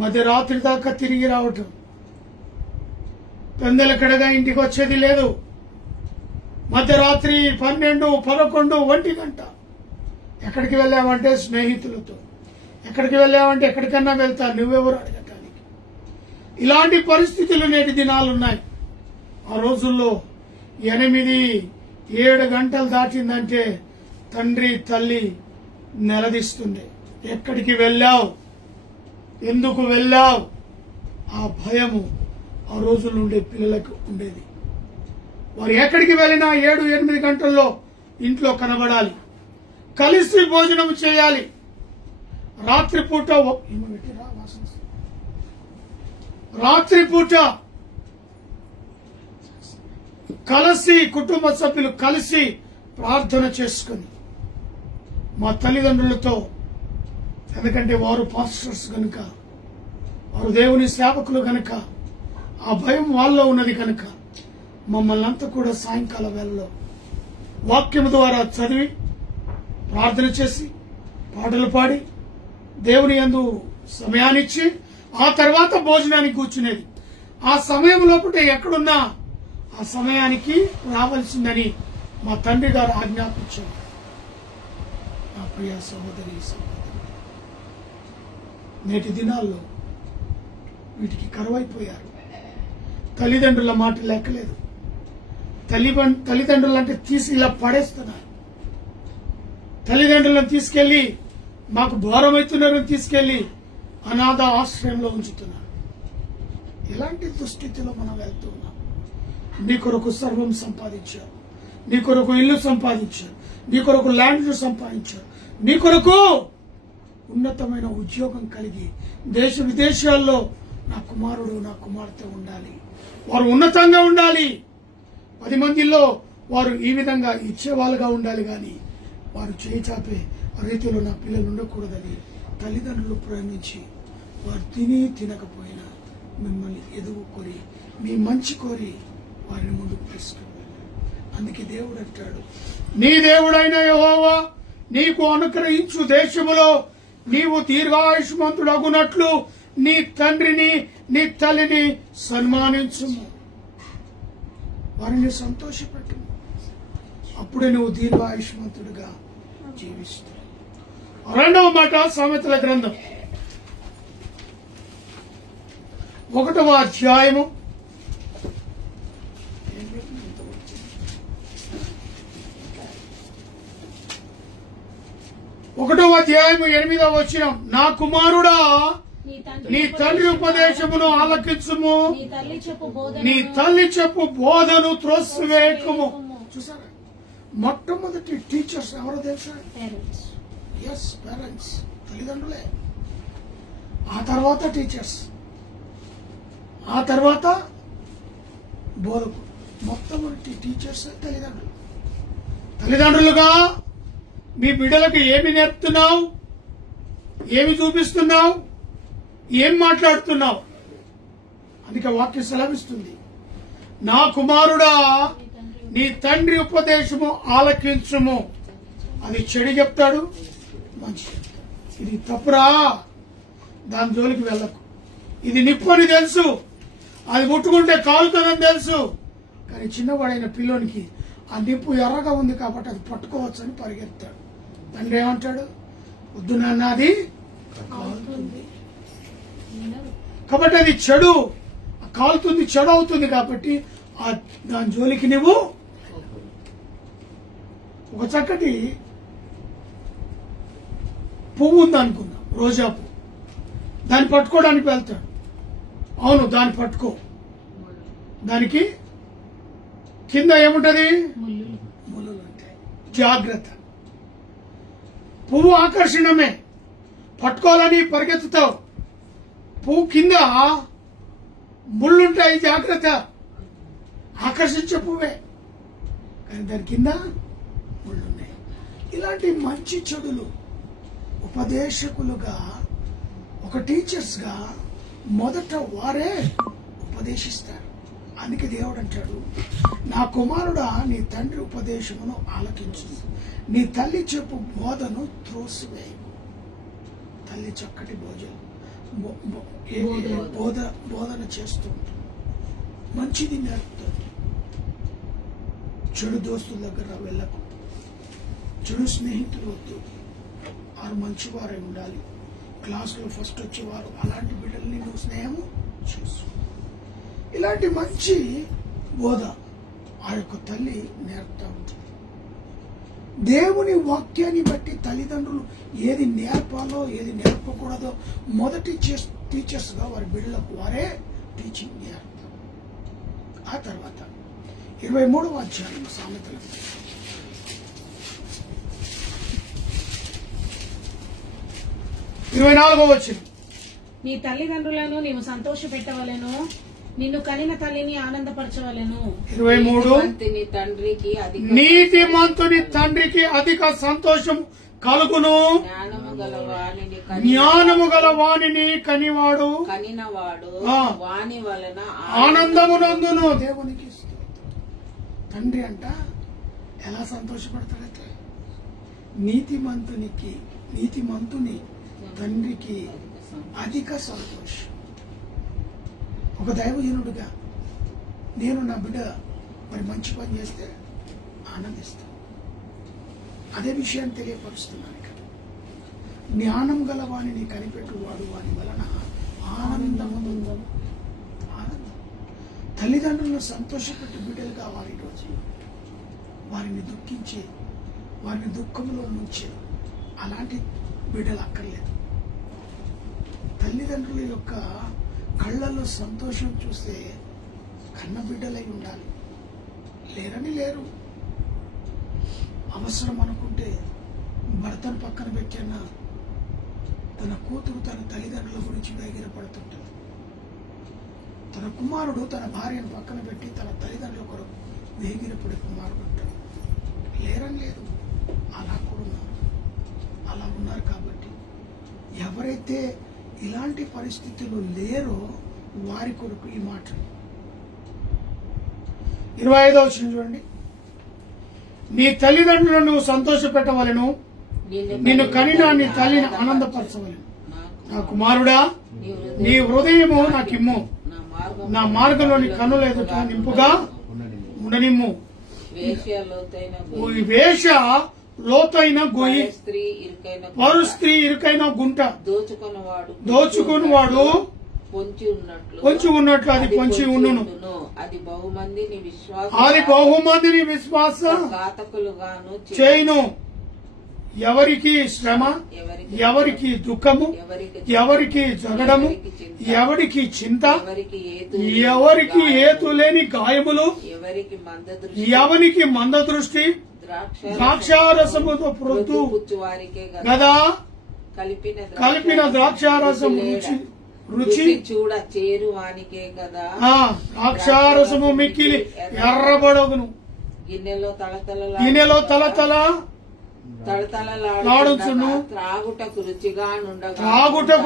మధ్యరాత్రి దాకా తిరిగి రావటం, పెందల కడగా ఇంటికి వచ్చేది లేదు. మధ్యరాత్రి 12, 11, 1 గంట ఎక్కడికి వెళ్ళావంటే స్నేహితులతో, ఎక్కడికి వెళ్ళావంటే ఎక్కడికన్నా వెళ్తా, నువ్వెవరు అడగటానికి. ఇలాంటి పరిస్థితులు నేటి దినాలున్నాయి. ఆ రోజుల్లో 8, 7 గంటలు దాటిందంటే తండ్రి తల్లి నిలదీస్తుంది. ఎక్కడికి వెళ్ళావు? ఎందుకు వెళ్ళావు? ఆ భయము ఆ రోజుల్లో ఉండే పిల్లలకు ఉండేది. వారు ఎక్కడికి వెళ్ళినా 7-8 గంటల్లో ఇంట్లో కనబడాలి, కలిసి భోజనం చేయాలి. రాత్రిపూట కలిసి కుటుంబ సభ్యులు కలిసి ప్రార్థన చేసుకుని మా తల్లిదండ్రులతో, ఎందుకంటే వారు పాస్టర్స్ కనుక, వారు దేవుని సేవకులు కనుక, ఆ భయం వాళ్ళలో ఉన్నది కనుక మమ్మల్ని అంతా కూడా సాయంకాల వేళలో వాక్యం ద్వారా చదివి ప్రార్థన చేసి పాటలు పాడి దేవుని యందు సమయాన్నిచ్చి ఆ తర్వాత భోజనానికి కూర్చునేది. ఆ సమయం లోపల ఎక్కడున్నా ఆ సమయానికి రావాల్సిందని మా తండ్రి గారు ఆజ్ఞాపించారు. నా ప్రియ సహోదరి సహోదరు, నేటి దినాల్లో వీటికి కరువైపోయారు. తల్లిదండ్రుల మాట లెక్కలేదు. తల్లిదండ్రులు అంటే తీసి ఇలా పడేస్తున్నారు. తల్లిదండ్రులను తీసుకెళ్లి మాకు భారం అవుతున్నారని తీసుకెళ్లి అనాథ ఆశ్రయంలో ఉంచుతున్నారు. ఇలాంటి దుస్థితిలో మనం వెళ్తూ ఉన్నాం. నీ కొరకు సర్వం సంపాదించారు, నీ కొరకు ఇల్లు సంపాదించారు, నీ కొరకు ల్యాండ్ సంపాదించారు, నీ కొరకు ఉన్నతమైన ఉద్యోగం కలిగి దేశ విదేశాల్లో నా కుమారుడు నా కుమార్తె ఉండాలి, వారు ఉన్నతంగా ఉండాలి, 10 మందిలో వారు ఈ విధంగా ఇచ్చేవాళ్ళుగా ఉండాలి, కానీ వారు చేయి చాపే రీతిలో నా పిల్లలు ఉండకూడదని తల్లిదండ్రులు ప్రేమించి వారు తినకపోయినా మిమ్మల్ని ఎదుగు కోరి మీ మంచి కోరి వారిని ముందుకు తీసుకువెళ్ళారు. అందుకే దేవుడు అంటాడు, నీ దేవుడైన యెహోవా నీకు అనుగ్రహించు దేశములో నీవు దీర్ఘాయుష్మంతుడగునట్లు నీ తండ్రిని నీ తల్లిని సన్మానించుము, వారిని సంతోషపెట్టుము, అప్పుడే నువ్వు దీర్ఘాయుష్మంతుడిగా జీవిస్తావు. 2వ మాట సామెతల గ్రంథం 1వ అధ్యాయము 8వ వచనం, నా కుమారుడా నీ తండ్రి ఉపదేశమును ఆలకించుము, నీ తల్లి చెప్పు బోధను త్రోసివేయకుము. చూసారా, మొట్టమొదటి టీచర్స్ ఎవరో తెలుసా? పేరెంట్స్, తల్లిదండ్రులే. ఆ తర్వాత టీచర్స్, ఆ తర్వాత బోధకులు. మొట్టమొదటి టీచర్స్ తల్లిదండ్రులు. తల్లిదండ్రులుగా మీ బిడ్డలకు ఏమి నేర్పుతున్నావు, ఏమి చూపిస్తున్నావు, ఏం మాట్లాడుతున్నావు? అందుకే వాక్యం సెలవిస్తుంది, నా కుమారుడా నీ తండ్రి ఉపదేశము ఆలకించుము. అది చెడు చెప్తాడు, మంచి చెప్తాడు. ఇది తప్పురా, దాని జోలికి వెళ్ళకు. ఇది నిప్పు అని తెలుసు, అది ముట్టుకుంటే కాలుతుందని తెలుసు, కానీ చిన్నవాడైన పిల్లోనికి ఆ నిప్పు ఎర్రగా ఉంది కాబట్టి అది పట్టుకోవచ్చని పరిగెత్తాడు. తండ్రి ఏమంటాడు, వద్దు నాన్న, అది కాలుతుంది కాబట్టి అది చెడు, కాలుతుంది, చెడు అవుతుంది కాబట్టి దాని జోలికి నువ్వు. ఒక చక్కటి పువ్వు ఉంది అనుకుందాం, రోజా పువ్వు, దాన్ని పట్టుకోవడానికి వెళ్తాడు. అవును, దాన్ని పట్టుకో, దానికి కింద ఏముంటది? ముళ్ళు ఉంటాయి. జాగ్రత్త. పువ్వు ఆకర్షణమే, పట్టుకోవాలని పరిగెత్తుతావు, పువ్వు కింద ముళ్ళుంటాయి, జాగ్రత్త. ఆకర్షించే పువ్వే, కానీ దాని కింద ముళ్ళున్నాయి. ఇలాంటి మంచి చెడులు ఉపదేశకులుగా, ఒక టీచర్స్ గా మొదట వారే ఉపదేశిస్తారు. అందుకే దేవుడు అంటాడు, నా కుమారుడా నీ తండ్రి ఉపదేశమును ఆలకించు, నీ తల్లి చెప్పు బోధను త్రోసివేయు. తల్లి చక్కటి బోధన చేస్తూ మంచిది నేర్పుతుంది. చెడు దోస్తుల దగ్గర వెళ్ళకు, చెడు స్నేహితులు వద్దు, వారు మంచివారై ఉండాలి. క్లాసులో ఫస్ట్ వచ్చేవారు, అలాంటి బిడ్డల్ని నువ్వు స్నేహము చేసుకో. ఇలాంటి మంచి బోధ ఆ యొక్క తల్లి నేర్పుతా ఉంటుంది. దేవుని వాక్యాన్ని బట్టి తల్లిదండ్రులు ఏది నేర్పాలో ఏది నేర్పకూడదో మొదటి టీచర్స్గా వారి బిడ్డలకు వారే టీచింగ్ నేర్పుతారు. ఆ తర్వాత 23వ అధ్యాయం సామెతలు 24వ వచనం. నీ తల్లిదండ్రులను నీవు సంతోషపెట్టవలెను, నిన్ను కనిన తల్లిని ఆనందపరచవలెను. 23 నీతిమంతుని తండ్రికి అధిక నీతిమంతుని తండ్రికి అధిక సంతోషం కలుగును, జ్ఞానము గల వానిని జ్ఞానము గల వానిని కనివాడు కనినవాడు ఆ. వాని వలన ఆనందమునందును. దేవునికి స్తోత్రం. తండ్రి అంట ఎలా సంతోషపడతాడైతే నీతిమంతుని తండ్రికి అధిక సంతోషం. ఒక దైవజనుడుగా నేను నా బిడ్డ మరి మంచి పని చేస్తే ఆనందిస్తాను. అదే విషయాన్ని తెలియపరుస్తున్నాను. ఇక్కడ జ్ఞానం గల వాణిని కనిపెట్టువాడు వాని వలన ఆనందం. తల్లిదండ్రులను సంతోషపెట్టి బిడ్డలు కావాలి. ఈరోజు వారిని దుఃఖించే, వారిని దుఃఖంలో ముంచే అలాంటి బిడ్డలు అక్కర్లేదు. తల్లిదండ్రుల యొక్క కళ్ళల్లో సంతోషం చూస్తే కన్న బిడ్డలై ఉండాలి. లేరని లేరు. అవసరం అనుకుంటే భర్తను పక్కన పెట్టిన తన కూతురు తన తల్లిదండ్రుల గురించి వేగిరపడుతుంటుంది. తన కుమారుడు తన భార్యను పక్కన పెట్టి తన తల్లిదండ్రుల కొరకు వేగిరపడే కుమారుడు ఉంటాడు. లేరని లేదు, అలా కూడా ఉన్నారు. అలా ఉన్నారు కాబట్టి ఎవరైతే ఇలాంటి పరిస్థితులు లేరో వారి కొరకు ఈ మాటలు. 25వ వచనం చూడండి. నీ తల్లిదండ్రులను నువ్వు సంతోష పెట్టవలను, నిన్ను కనిన నీ తల్లిని ఆనందపరచవలను. నా కుమారుడా, నీ హృదయము నాకిమ్ము, నా మార్గంలోని కన్నుల ఎదుట నింపుగా ఉండనిమ్ము. వేష లోతైన గొయ్యి, పరు స్త్రీ ఇరుకైన గుంట, దోచుకునివాడు పొంచి ఉన్నట్లు అది పొంచి ఉండును. అది బహుమందిని విశ్వాస ఘాతకులుగాను చేయును. ఎవరికి శ్రమ, ఎవరికి దుఃఖము, ఎవరికి జగడము, ఎవరికి చింత, ఎవరికి ఏతు లేని గాయములు, ఎవరికి మంద దృష్టి, ద్రాక్షారసముతో ప్రొద్దు గదా కలిపిన ద్రాక్షారసము రుచి చూడ చేరువానికే కదా. ద్రాక్షారసము మిక్కిలి ఎర్రబడగును, గిన్నెలో తలతల తళతళలాడుచును. త్రాగుటకు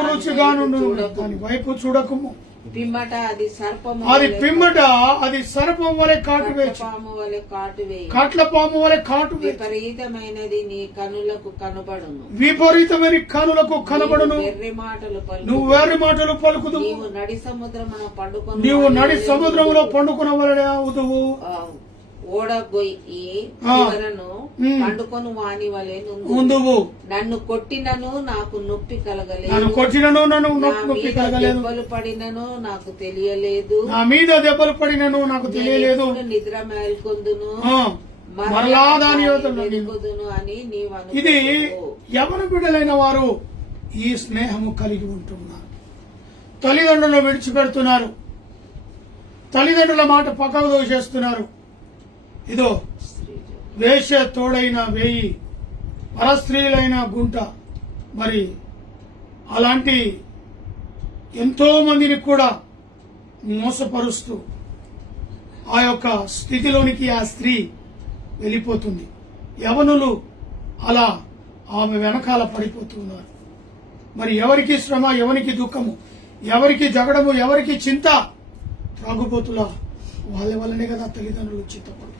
రుచిగా నుండు దాని వైపు చూడకము. పిమ్మట అది సర్పము అది సర్పం వలె కాటువేసి, పాము వలె కాటువేయి. కాట్ల పాము వలె కాటువేసి, విపరీతమైనది నీ కనులకు కనబడును. విపరీతమైన కనులకు కనబడును. నువ్వు వెర్రి మాటలు పలుకుదు. నీవు నడి సముద్రములో పండుకున్న వలె అవుదువు. ఓడగొయ్యి చివరను పండుకొని వాని వలె నుందువు. నన్ను కొట్టినను నాకు నొప్పి కలగలేదు, దెబ్బలు పడినను నాకు తెలియలేదు. నా మీద దెబ్బలు పడినను నాకు తెలియలేదు. నిద్ర మేల్కొందును ఎదుగుదును అని నీవు. ఇది యవన బిడ్డలైన వారు ఈ స్నేహము కలిగి ఉంటున్నారు. తల్లిదండ్రులను విడిచిపెడుతున్నారు. తల్లిదండ్రుల మాట పక్కకు దోచేస్తున్నారు. ఇదో వేష తోడైన వేయి, పరస్త్రీలైన గుంట. మరి అలాంటి ఎంతో మందిని కూడా మోసపరుస్తూ ఆ యొక్క స్థితిలోనికి ఆ స్త్రీ వెళ్ళిపోతుంది. యవనులు అలా ఆమె వెనకాల పడిపోతున్నారు. మరి ఎవరికి శ్రమ, ఎవరికి దుఃఖము, ఎవరికి జగడము, ఎవరికి చింత? త్రాగుబోతుల వాళ్ళ వల్లనే కదా తల్లిదండ్రులు చింతపడుతున్నారు.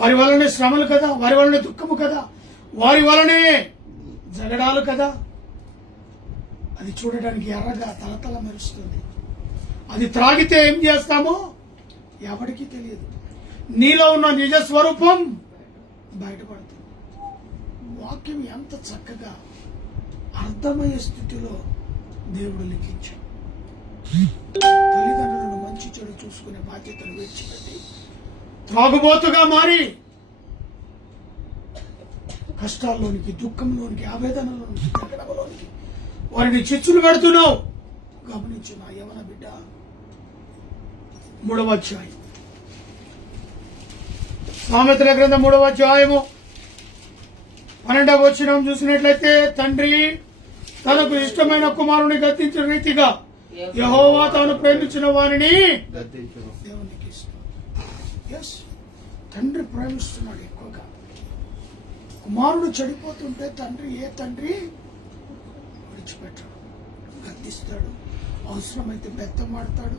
వారి వల్లనే శ్రమలు కదా, వారి వల్లనే దుఃఖము కదా, వారి వల్లనే జగడాలు కదా. అది చూడడానికి ఎర్రగా తలతల మెరుస్తుంది. అది త్రాగితే ఏం చేస్తామో ఎవరికి తెలియదు. నీలో ఉన్న నిజ స్వరూపం బయటపడుతుంది. వాక్యం ఎంత చక్కగా అర్థమయ్యే స్థితిలో దేవుడు లిఖించాడు. తల్లిదండ్రులను మంచి చెడు చూసుకునే బాధ్యతను విడిచిపెట్టి త్రాగుబోతుగా మారి కష్టాల్లోనికి, దుఃఖంలోనికి, ఆవేదనలోనికి, జగడంలోనికి వారిని చిచ్చులు పెడుతున్నావు. గమనించు నా యవన బిడ్డ. 3వ అధ్యాయం సామెతల గ్రంథం 3వ అధ్యాయము 12వ వచనం చూసినట్లయితే, తండ్రి తనకు ఇష్టమైన కుమారుని గద్దించిన రీతిగా యెహోవా తాను ప్రేమించిన వారిని దేవునికి ఇష్టం. ఎస్, తండ్రి ప్రేమిస్తున్నాడు ఎక్కువగా. కుమారుడు చెడిపోతుంటే ఏ తండ్రి విడిచిపెట్టాడు, గద్దిస్తాడు. అవసరమైతే బెత్తమాడతాడు,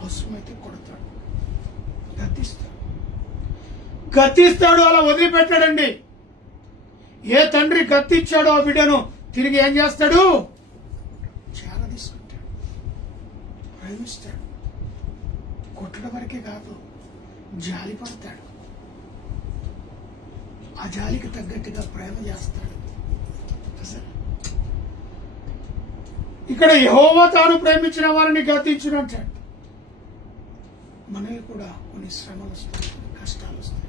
అవసరమైతే కొడతాడు, గద్దిస్తాడు. అలా వదిలిపెట్టాడండి. ఏ తండ్రి గద్దిచ్చాడో ఆ బిడ్డను తిరిగి ఏం చేస్తాడు? చాలా తీసుకుంటాడు, ప్రేమిస్తాడు. కొట్టడం వరకే కాదు, జాలి పడతాడు. ఆ జాలికి తగ్గట్టుగా ప్రేమ చేస్తాడు. ఇక్కడ యెహోవా తాను ప్రేమించిన వారిని గద్దించును అంటాడు. మనకి కూడా కొన్ని శ్రమలు వస్తాయి, కొన్ని కష్టాలు వస్తాయి.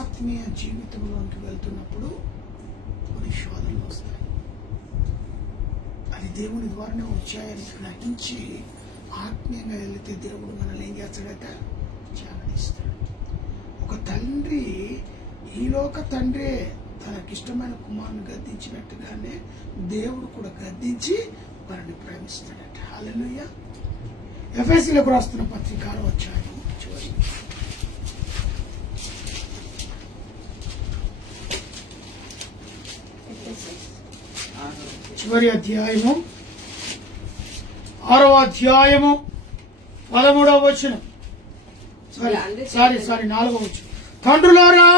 ఆత్మీయ జీవితంలోకి వెళ్తున్నప్పుడు కొన్ని శోధనలు వస్తాయి. అది దేవుని ద్వారానే వచ్చాయని గ్రహించి ఆత్మీయంగా వెళితే దేవుడు మనల్ని ఏం చేస్తాడట? జాగ్రత్తిస్తాడు. ఒక తండ్రి, ఈలోక తండ్రి తనకిష్టమైన కుమారుని గద్దించినట్టుగానే దేవుడు కూడా గద్దించి వారిని ప్రేమిస్తాడట. హల్లెలూయా. ఎఫెసీయులకు రాస్తున్న పత్రిక 6వ అధ్యాయం చివరి అధ్యాయము 6వ అధ్యాయము 13వ వచనం. సారీ 4వ వచనం. తండ్రులారా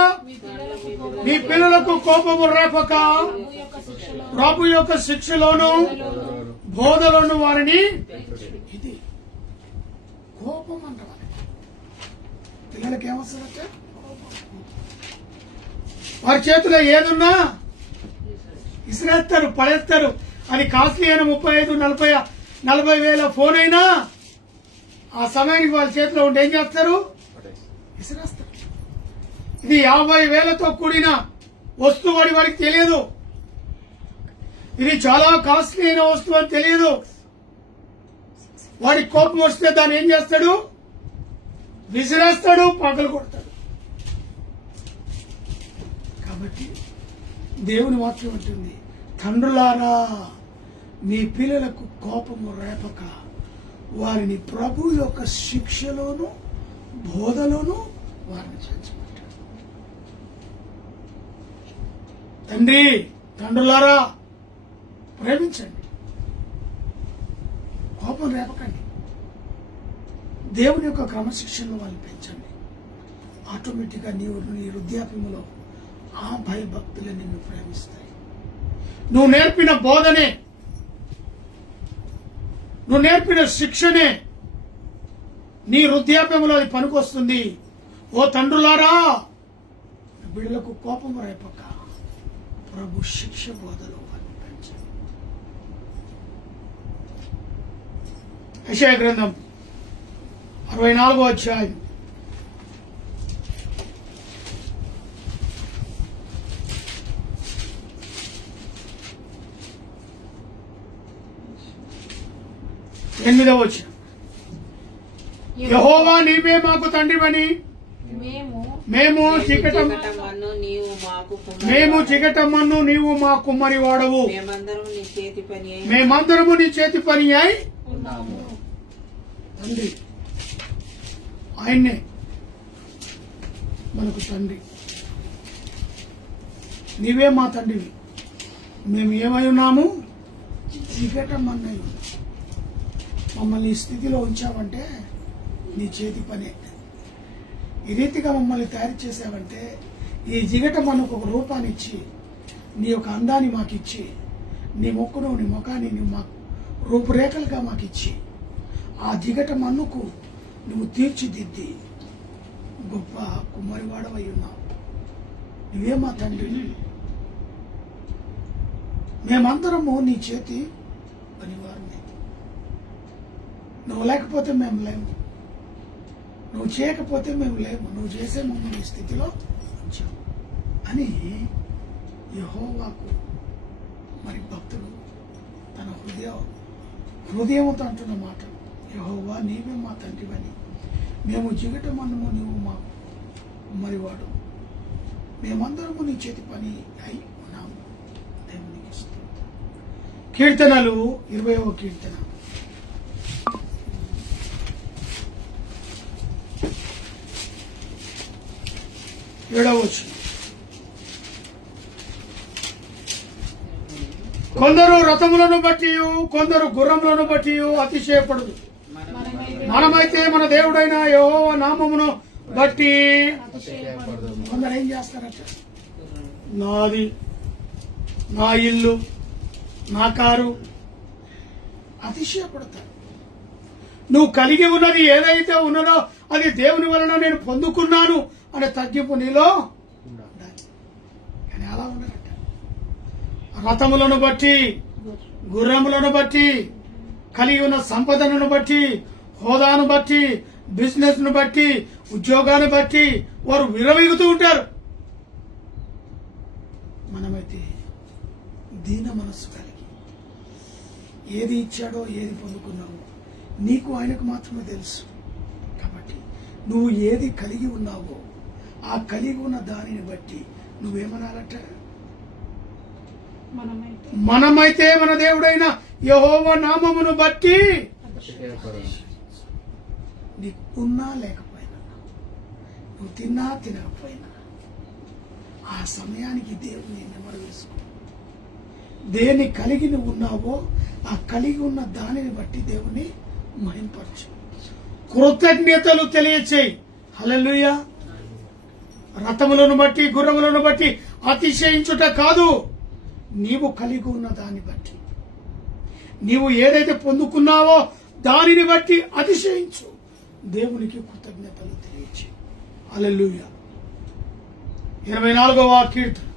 మీ పిల్లలకు కోపము రేపక ప్రభు యొక్క శిక్షలోను బోధలోను వారిని. ఇది కోపం అంటారు. పిల్లలకి ఏమొస్తుందంటే వారి చేతిలో ఏదున్నా ఇసిరేస్తారు, పడేస్తారు. అది కాస్ట్లీ అయిన 35-40 వేల ఫోన్ అయినా ఆ సమయానికి వాళ్ళ చేతిలో ఉండి ఏం చేస్తారు? ఇసిరేస్తారు. ఇది 50,000తో కూడిన వస్తువు అని వారికి తెలియదు. ఇది చాలా కాస్ట్లీ అయిన వస్తువు అని తెలియదు. వాడికి కోపం వస్తే దాన్ని ఏం చేస్తాడు? విసిరేస్తాడు, పగలు కొడతాడు. కాబట్టి దేవుని వాక్యం ఉంటుంది, తండ్రులారా మీ పిల్లలకు కోపము రేపక వారిని ప్రభు యొక్క శిక్షలోను బోధలోను వారిని చేర్చమంటాడు. తండ్రులారా ప్రేమించండి, కోపం రేపకండి. దేవుని యొక్క క్రమశిక్షణలో వాళ్ళని పెంచండి. ఆటోమేటిక్గా నీ వృద్ధాప్యములో ఆ భయభక్తులే నిన్ను ప్రేమిస్తాయి. నువ్వు నేర్పిన బోధనే, నువ్వు నేర్పిన శిక్షనే నీ వృద్ధాప్యములో అది పనికొస్తుంది. ఓ తండ్రులారా బిడ్డలకు కోపం రేపక ప్రభు శిక్ష బోధలో వారిని పెంచండి. యెషయా గ్రంథం 64వ అధ్యాయం 8వ వచనం. యెహోవా నీవే మాకు తండ్రివని మేము చికటమ్మను నీవు మా కుమ్మరి వాడవు. మేమందరము నీ చేతి పని అయి తండ్రి. ఆయన్నే మనకు తండ్రి. నీవే మా తండ్రివి. మేము ఏమై ఉన్నాము? చికటమ్మన్నై ఉన్నాము. మమ్మల్ని ఈ స్థితిలో ఉంచావంటే నీ చేతి పనే. ఈ రీతిగా మమ్మల్ని తయారు చేసావంటే ఈ జిగట మనకు ఒక రూపాన్ని ఇచ్చి, నీ యొక్క అందాన్ని మాకిచ్చి, నీ మొక్కును నీ ముఖాన్ని నువ్వు మాకు రూపురేఖలుగా మాకిచ్చి, ఆ జిగట మన్నుకు నువ్వు తీర్చిదిద్ది గొప్ప కుమ్మరివాడవై ఉన్నావు. నువ్వే మా తండ్రి. మేమందరము నీ చేతి పనివారిని. నువ్వు లేకపోతే మేము లేము, నువ్వు చేయకపోతే మేము లేము. నువ్వు చేసే మమ్మల్ని స్థితిలో ఉంచావు అని యెహోవాకు మరి భక్తుడు తన హృదయంతో అంటున్న మాట, యెహోవా నీవే మా తండ్రివని, మేము జిగట మన్నము నీవు మా కుమ్మరివాడు, మేమందరము నీ చేతి పని అయి ఉన్నాము. దేవునికి స్తోత్రం. కీర్తనలు 20వ కీర్తన. ఏడవ వచనం. కొందరు రథములను బట్టి కొందరు గుర్రములను బట్టి అతిశయపడదు, మనమైతే మన దేవుడైన యెహోవా నామమును బట్టి. కొందరు ఏం చేస్తారట? నాది, నా ఇల్లు, నా కారు, అతిశయపడతారు. నువ్వు కలిగి ఉన్నది ఏదైతే ఉన్నదో అది దేవుని వలన నేను పొందుకున్నాను అనే తగ్గింపు నీలో ఉండాలి. కానీ అలా ఉండరట. రథములను బట్టి, గుర్రములను బట్టి, కలిగి ఉన్న సంపదను బట్టి, హోదాను బట్టి, బిజినెస్ ను బట్టి, ఉద్యోగాన్ని బట్టి వారు విరవీగుతూ ఉంటారు. మనమైతే దీన మనస్సు కలిగి ఏది ఇచ్చాడో ఏది పొందుకున్నావో నీకు ఆయనకు మాత్రమే తెలుసు. కాబట్టి నువ్వు ఏది కలిగి ఉన్నావో ఆ కలిగి ఉన్న దానిని బట్టి నువ్వేమనాలట? మనమైతే మన దేవుడైన యెహోవా నామమును బట్టి. నీకు ఉన్నా లేకపోయినా, నువ్వు తిన్నా తినకపోయినా, ఆ సమయానికి దేవుని నెమరు వేసుకో. దేన్ని కలిగి నువ్వు ఉన్నావో ఆ కలిగి ఉన్న దానిని బట్టి దేవుని మహింపరచు, కృతజ్ఞతలు తెలియచేయి. హల్లెలూయా. రథములను బట్టి, గుర్రములను బట్టి అతిశయించుట కాదు, నీవు కలిగి ఉన్న దాన్ని బట్టి, నీవు ఏదైతే పొందుకున్నావో దానిని బట్టి అతిశయించు, దేవునికి కృతజ్ఞతలు తెలియచేయి. హల్లెలూయా. 24వ కీర్తన.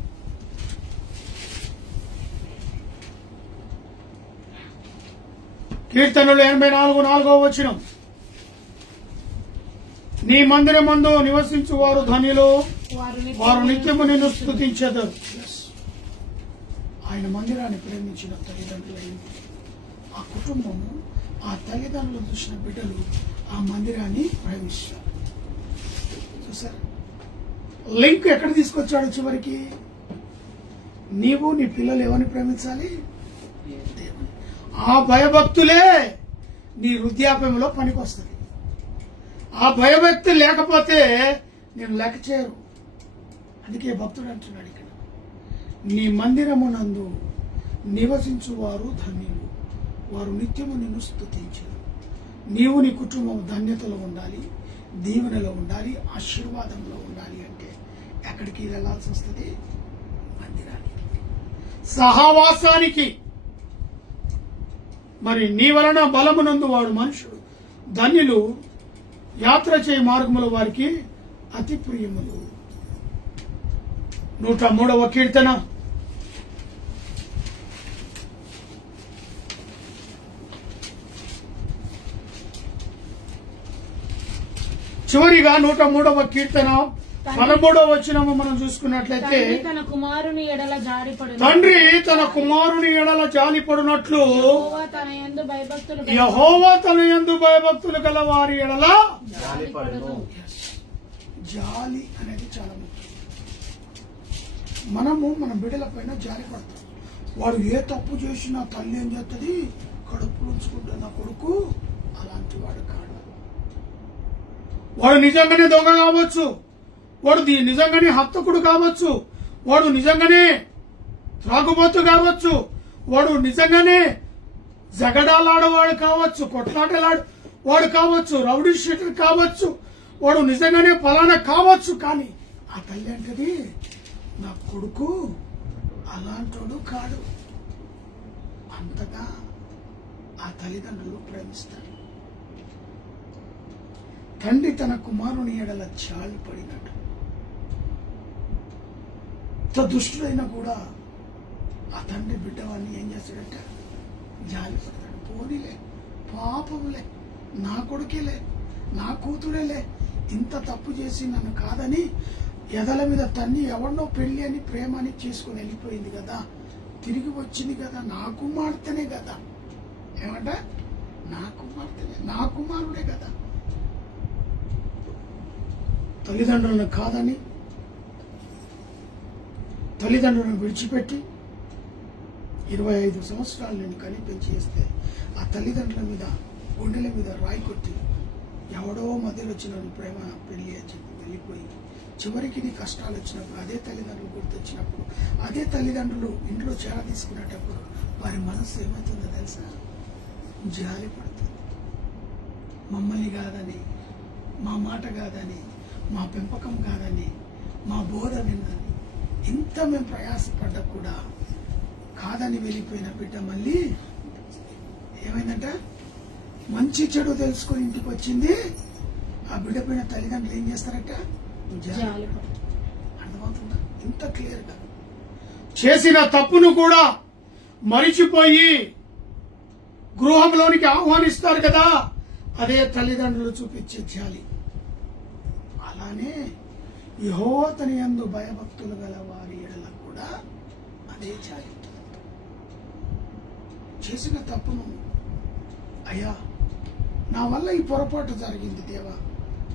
కీర్తనలు 84:4 వచనం. నీ మందిరమందు నివసించు వారు ధన్యులు, వారు నిత్యము నిన్ను స్తుతించెదరు. ఆయన మందిరాన్ని ప్రేమించిన తల్లిదండ్రులైంది ఆ కుటుంబము, ఆ తల్లిదండ్రులు చూసిన బిడ్డలు ఆ మందిరాన్ని ప్రేమిస్తారు. చూసారు లింక్ ఎక్కడ తీసుకొచ్చాడు? చివరికి నీవు నీ పిల్లలు ఎవరిని ప్రేమించాలి? దేవుని. ఆ భయభక్తులే నీ వృద్ధాప్యంలో పనికొస్తుంది. ఆ భయభక్తి లేకపోతే నేను లెక్క చేయరు. అందుకే భక్తుడు అంటున్నాడు ఇక్కడ, నీ మందిరమునందు నివసించు వారు ధన్యులు, వారు నిత్యము నిన్ను స్తుతించరు. నీవు నీ కుటుంబం ధన్యతలో ఉండాలి, దీవెనలో ఉండాలి, ఆశీర్వాదంలో ఉండాలి అంటే ఎక్కడికి వెళ్ళాల్సి వస్తుంది? మందిరానికి, సహవాసానికి. మరి నీ వలన బలమునందు వాడు మనుషుడు ధన్యులు, యాత్ర చేయ మార్గములు వారికి అతి ప్రియములు. 103వ కీర్తన. చివరిగా 103వ కీర్తన 13వ వచనము మనం చూసుకున్నట్లయితే, తండ్రి తన కుమారుని ఎడల జాలిపడును, తండ్రి తన కుమారుని ఎడల జాలిపడునట్లు యెహోవా తన యందు భయభక్తులు యెహోవా తన యందు భయభక్తులు గల వారి ఎడల జాలిపడును. జాలి అనేది చాలా ముఖ్యం. మనము మన బిడ్డల పైన జాలి పడతాం. వాడు ఏ తప్పు చేసినా తల్లి ఏం చేస్తుంది? కడుపులో ఉంచుకుంటున్న కొడుకు అలాంటి వాడు కాడు. వాడు నిజంగానే దొంగ కావచ్చు, వాడు నిజంగానే హంతకుడు కావచ్చు, వాడు నిజంగానే త్రాగుబోతు కావచ్చు, వాడు నిజంగానే జగడాలాడవాడు కావచ్చు, కొట్లాటలాడు వాడు కావచ్చు, రౌడీ షీటర్ కావచ్చు, వాడు నిజంగానే ఫలానా కావచ్చు. కానీ ఆ తల్లి అంటది, నా కొడుకు అలాంటోడు కాడు. అంతగా ఆ తల్లిదండ్రులు ప్రేమిస్తారు. తండ్రి తన కుమారుని ఎడల జాలి పడినట్టు, దుష్టుడైనా కూడా ఆ తండ్రి బిడ్డవాడిని ఏం చేస్తాడంటే జాలి పడతాడు. పోనీలే, పాపంలే, నా కొడుకేలే, నా కూతురేలే, ఇంత తప్పు చేసి నన్ను కాదని ఎదల మీద తన్ని ఎవరినో పెళ్లి అని ప్రేమ అని చేసుకుని వెళ్ళిపోయింది కదా, తిరిగి వచ్చింది కదా, నా కుమార్తెనే కదా. ఏమంట? నా కుమార్తెనే, నా కుమారుడే కదా. తల్లిదండ్రులను కాదని, తల్లిదండ్రులను విడిచిపెట్టి 25 సంవత్సరాలు నేను కనిపించి చేస్తే ఆ తల్లిదండ్రుల మీద గుండెల మీద రాయి కొట్టి ఎవడో మధ్యలో వచ్చిన ప్రేమ పెళ్లి అని చెప్పి వెళ్ళిపోయి చివరికి నీ కష్టాలు వచ్చినప్పుడు అదే తల్లిదండ్రులు గుర్తొచ్చినప్పుడు అదే తల్లిదండ్రులు ఇంట్లో చేర తీసుకునేటప్పుడు వారి మనసు ఏమవుతుందో తెలుసా? జాలి పడుతుంది. మమ్మల్ని కాదని, మా మాట కాదని, మా పెంపకం కాదని, మా బోధ విందని, ఇంత మేము ప్రయాసపడ్డా కూడా కాదని వెళ్ళిపోయిన బిడ్డ మళ్ళీ ఏమైందంట? మంచి చెడు తెలుసుకొని ఇంటికి వచ్చింది. ఆ బిడ్డ పైన తల్లిదండ్రులు ఏం చేస్తారట? అర్థమవుతుందా? ఇంత క్లియర్గా చేసిన తప్పును కూడా మరిచిపోయి గృహంలోనికి ఆహ్వానిస్తారు కదా, అదే తల్లిదండ్రులు చూపించే జాలి. అలానే యెహోవా తన యందు భయభక్తులు గల వారి ఎడల కూడా అదే జాలి. చేసిన తప్పును, అయ్యా నా వల్ల ఈ పొరపాటు జరిగింది దేవా,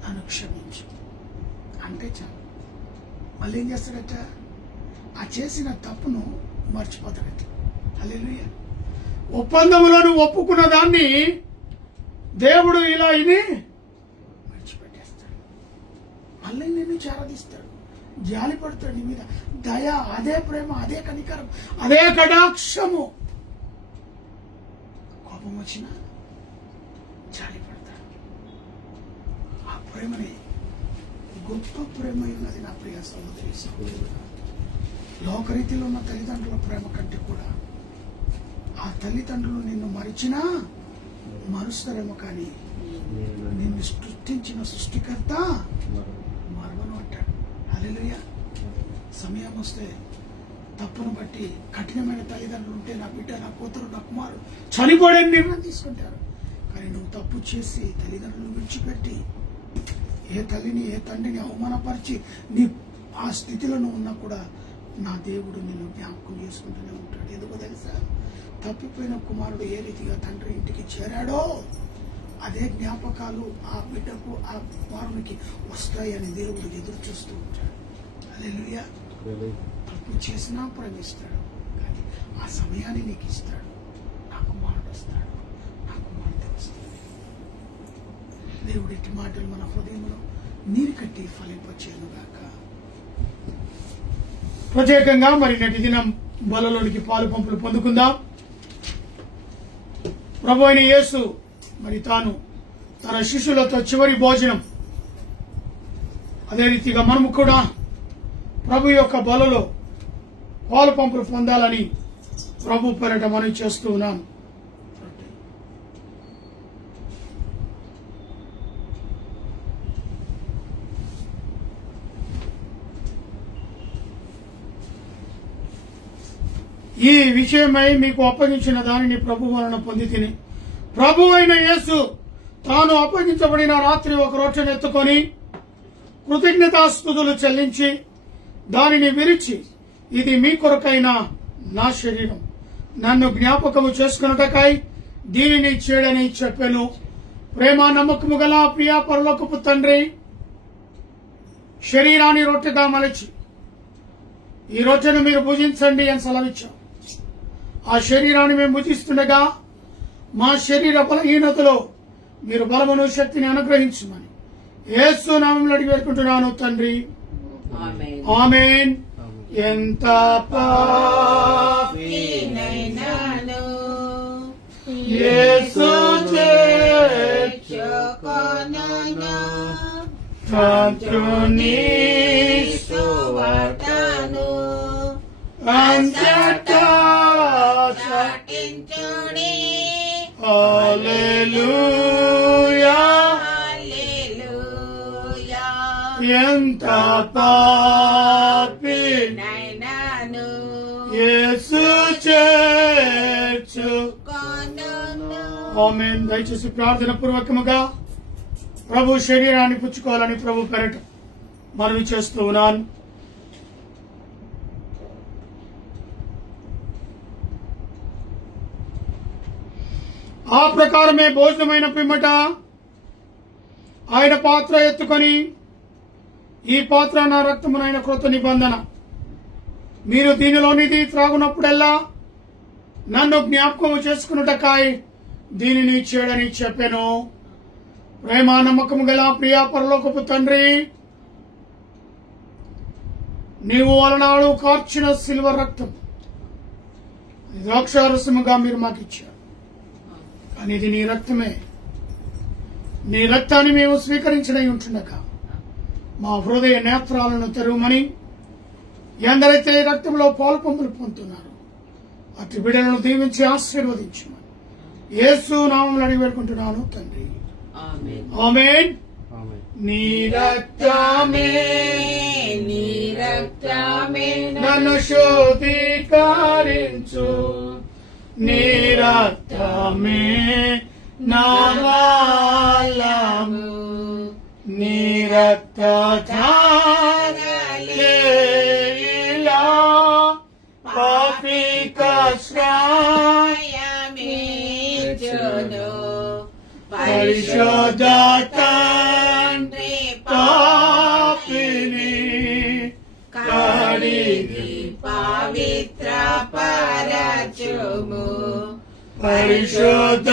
నన్ను క్షమించు అంటే చాలు. మళ్ళీ ఏం చేస్తాడట? ఆ చేసిన తప్పును మర్చిపోతాడట. హల్లెలూయా. ఒప్పందములను ఒప్పుకున్న దాన్ని దేవుడు ఇలా ఇది విడిచిపెట్టేస్తాడు. మళ్ళీ నిన్ను చేరదీస్తాడు, జాలి పడతాడు నీ మీద. దయ, అదే ప్రేమ, అదే కనికరం, అదే కటాక్షము. కోపం వచ్చినా జాలి పడతాడు. ఆ ప్రేమని గొప్ప ప్రేమ ఉన్నది నా ప్రియ సహోదరి సహోదరుడు. లోకరీతిలో ఉన్న తల్లిదండ్రుల ప్రేమ కంటే కూడా ఆ తల్లిదండ్రులు నిన్ను మరిచినా మరుస్తారేమో, కానీ నిన్ను సృష్టించిన సృష్టికర్త మరవను అంటాడు. హల్లెలూయా. సమయం వస్తే తప్పును బట్టి కఠినమైన తల్లిదండ్రులు ఉంటే నా బిడ్డ, నా కూతురు, నా కుమారుడు చనిపోయని నిర్ణయం తీసుకుంటారు. కానీ నువ్వు తప్పు చేసి తల్లిదండ్రులను విడిచిపెట్టి ఏ తల్లిని ఏ తండ్రిని అవమానపరిచి నీ ఆ స్థితిలో నువ్వు ఉన్నా కూడా నా దేవుడు నిన్ను జ్ఞాపకం చేసుకుంటూనే ఉంటాడు. ఎందుకో తెలుసా? తప్పిపోయిన కుమారుడు ఏ రీతిగా తండ్రి ఇంటికి చేరాడో అదే జ్ఞాపకాలు ఆ బిడ్డకు, ఆ కుమారునికి వస్తాయని దేవుడు ఎదురు చూస్తూ ఉంటాడు. హల్లెలూయా. తప్పు చేసినా ప్రేమిస్తాడు, కానీ ఆ సమయాన్ని నీకు ఇస్తాడు. నా కుమారుడు వస్తాడు, నా కుమార్తె వస్తాడు. దేవుడి మాటలు మన హృదయంలో నీరు కట్టి ఫలింపచేయనుగాక. ప్రత్యేకంగా మరి నేటి దినం బలలోనికి పాలు పంపులు పొందుకుందాం. ప్రభు అయిన యేసు మరి తాను తన శిష్యులతో చివరి భోజనం, అదే రీతిగా మనము కూడా ప్రభు యొక్క బలలో పాలు పంపులు పొందాలని ప్రభు పేరట మనం చేస్తూ ఉన్నాం. ఈ విషయమై మీకు అప్పగించిన దానిని ప్రభు వలన పొంది తిని, ప్రభు అయిన యేసు తాను అప్పగించబడిన రాత్రి ఒక రొట్టెను ఎత్తుకొని కృతజ్ఞతాస్తుతులు చెల్లించి దానిని విరిచి, ఇది మీ కొరకైన నా శరీరం, నన్ను జ్ఞాపకము చేసుకున్నటకై దీనిని చేయడని చెప్పాను. ప్రేమ నమ్మకము గల ప్రియ పరలోకపు తండ్రి, శరీరాన్ని రొట్టెగా మలచి ఈ రొట్టెను మీరు భుజించండి అని సెలవిచ్చాం. ఆ శరీరాన్ని మేము భుజిస్తుండగా మా శరీర బలహీనతలో మీరు బలమును శక్తిని అనుగ్రహించమని యేసు నామములో అడిగి వేడుకుంటున్నాను తండ్రి. ఆమేన్. ఎంత పాపినైనాను యేసు చేర్చుకొనును, తండ్రుని సువార్తను అంతటా చాటించుడి. హల్లెలూయా. హల్లెలూయా. ఎంత పాపి నైనాను యేసు చేర్చుకొనును. ఆమేన్. దయచేసి ప్రార్థన పూర్వకముగా ప్రభు శరీరాన్ని పుచ్చుకోవాలని ప్రభు పేరట మనవి చేస్తూ ఉన్నాను. ఆ ప్రకారమే భోజనమైన పిమ్మట ఆయన పాత్ర ఎత్తుకొని, ఈ పాత్ర నా రక్తమునైన కృత నిబంధన, మీరు దీనిలోనిది త్రాగునప్పుడల్లా నన్ను జ్ఞాపకము చేసుకున్నటకాయ దీనిని చేయడని చెప్పాను. ప్రేమ నమ్మకము గల ప్రియా పరలోకపు తండ్రి, నీవు అలనాడు కార్చిన సిల్వర్ రక్తం ద్రాక్షారసముగా మీరు మాకు ఇచ్చారు. కానీ ఇది నీ రక్తమే. నీ రక్తాన్ని మేము స్వీకరించడై ఉంటుండగా మా హృదయ నేత్రాలను తెరవమని, ఎందరైతే రక్తంలో పాలు పంపులు పొందుతున్నారు అటు బిడ్డలను దీవించి ఆశీర్వదించమని యేసు నామములో అడిగి వేడుకుంటున్నాను తండ్రి. ఆమేన్. నీ రక్తమే, నీ రక్తమే నన్ను శోధీకరించు, నీ రక్తమే నా బలము, నీ రక్తధారలేలా పాపి కష్టాయమేచును, పరిశుద్ధ తండ్రి పాపిని కడిగి పవిత్ర పరచుము, పరిశుద్ధ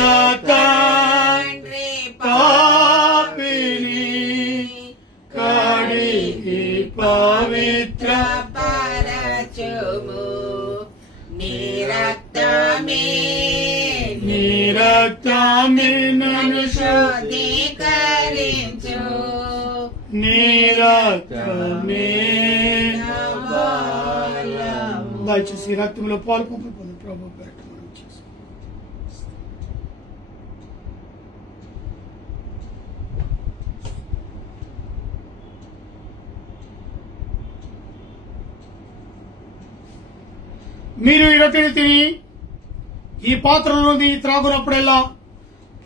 తండ్రి పాపిని కడిగి పవిత్ర పరచుము. నీ రక్తమే, నీ రక్తమే నన్ను శోధీకరించు, నీ రక్తమే నా బలము. దయచేసి ఈ రక్తంలో పాలు పంపులు పొంది ప్రభు పేరట మనం చేస్తాం. మీరు ఈ రొట్టెని తిని ఈ పాత్రలోది త్రాగునప్పుడల్లా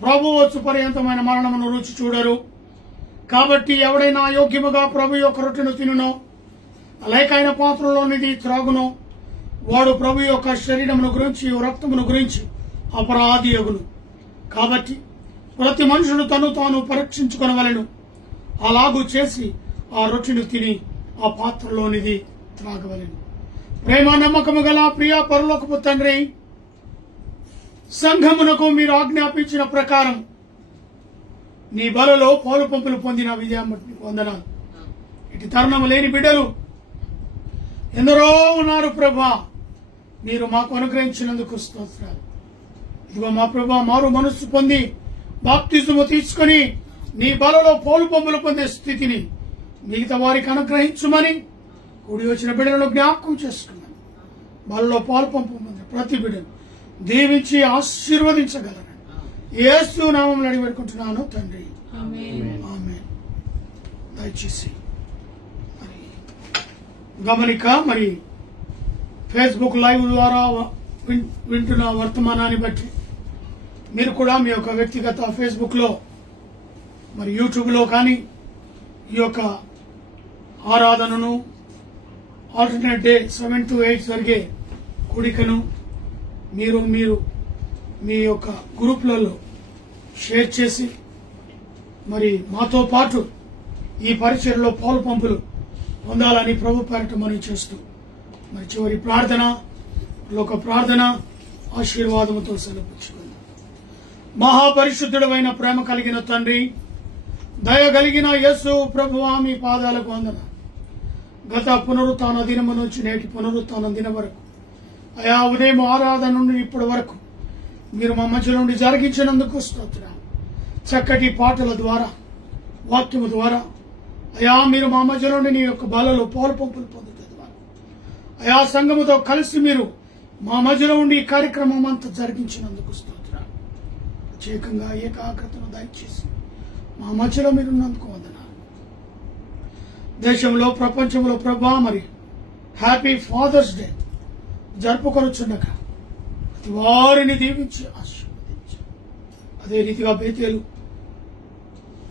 ప్రభు వచ్చు పర్యంతమైన మరణమును రుచి చూడరు. కాబట్టి ఎవడైనా యోగ్యముగా ప్రభు యొక్క రొట్టెను తినునో లేక ఆయన పాత్రలోనిది త్రాగునో వాడు ప్రభు యొక్క శరీరమును గురించి రక్తమును గురించి అపరాధి యగును. కాబట్టి ప్రతి మనుషుడు తను తాను పరీక్షించుకొనవలెను. అలాగూ చేసి ఆ రొట్టెను తిని ఆ పాత్రలోనిది త్రాగవలెను. ప్రేమ నమ్మకము గల ప్రియ పరలోకపు తండ్రి, సంఘమునకు మీరు ఆజ్ఞాపించిన ప్రకారం నీ బలలో పాలు పంపులు పొందిన విజయం వందనాలు. ఇటు తరుణము లేని బిడ్డలు ఎందరో ఉన్నారు ప్రభా, మీరు మాకు అనుగ్రహించినందుకు స్తోత్రాలు. ఇదిగో మా ప్రభా, మారు మనస్సు పొంది బాప్తిజము తీసుకుని నీ బలలో పాలు పంపులు పొందే స్థితిని మిగతా వారికి అనుగ్రహించుమని కూడి వచ్చిన బిడ్డలను జ్ఞాపకం చేసుకున్నాను. బలలో పాలు పంపు పొందే ప్రతి బిడ్డను దీవించి ఆశీర్వదించగలరని యేసు నామములో అడిగి పెట్టుకుంటున్నాను తండ్రి. ఆమేన్. దయచేసి మరి గమనిక, మరి ఫేస్బుక్ లైవ్ ద్వారా వింటున్న వర్తమానాన్ని బట్టి మీరు కూడా మీ యొక్క వ్యక్తిగత ఫేస్బుక్ లో మరి యూట్యూబ్ లో కానీ ఈ యొక్క ఆరాధనను ఆల్టర్నేట్ డే 7 to 8 జరిగే కూడికను మీరు మీ యొక్క గ్రూపులలో షేర్ చేసి మరి మాతో పాటు ఈ పరిచర్యలో పాలు పంపులు పొందాలని ప్రభు పేరట మనవి చేస్తూ మరి చివరి ప్రార్థన, లోక ప్రార్థన ఆశీర్వాదముతో సెలవుచ్చుకుందాం. మహాపరిశుద్ధుడైన ప్రేమ కలిగిన తండ్రి, దయ కలిగిన యేసు ప్రభువా, మీ పాదాలకు వందన. గత పునరుత్థాన దినము నుంచి నేటి పునరుత్థాన దినం వరకు అయా ఉదయం ఆరాధన నుండి ఇప్పటి వరకు మీరు మా మధ్య నుండి జరిగించినందుకు స్తోత్రాలు. చక్కటి పాటల ద్వారా, వాక్యము ద్వారా అయా మీరు మా మధ్య నుండి నీ యొక్క బలలో పాలు పంపులు పొందుట ద్వారా అయా సంఘముతో కలిసి మీరు మా మధ్యలో ఉండి ఈ కార్యక్రమం అంతా జరిగించినందుకు స్తోత్రాలు. ప్రత్యేకంగా ఏకాగ్రతను దయచేసి మా మధ్యలో మీరున్నందుకు వందనాలు. దేశంలో ప్రపంచంలో ప్రభా మరి హ్యాపీ ఫాదర్స్ డే జరుపుకొనుచుండగా వారిని దీవించి ఆశీర్వదించి, అదే రీతిగా బేతేలు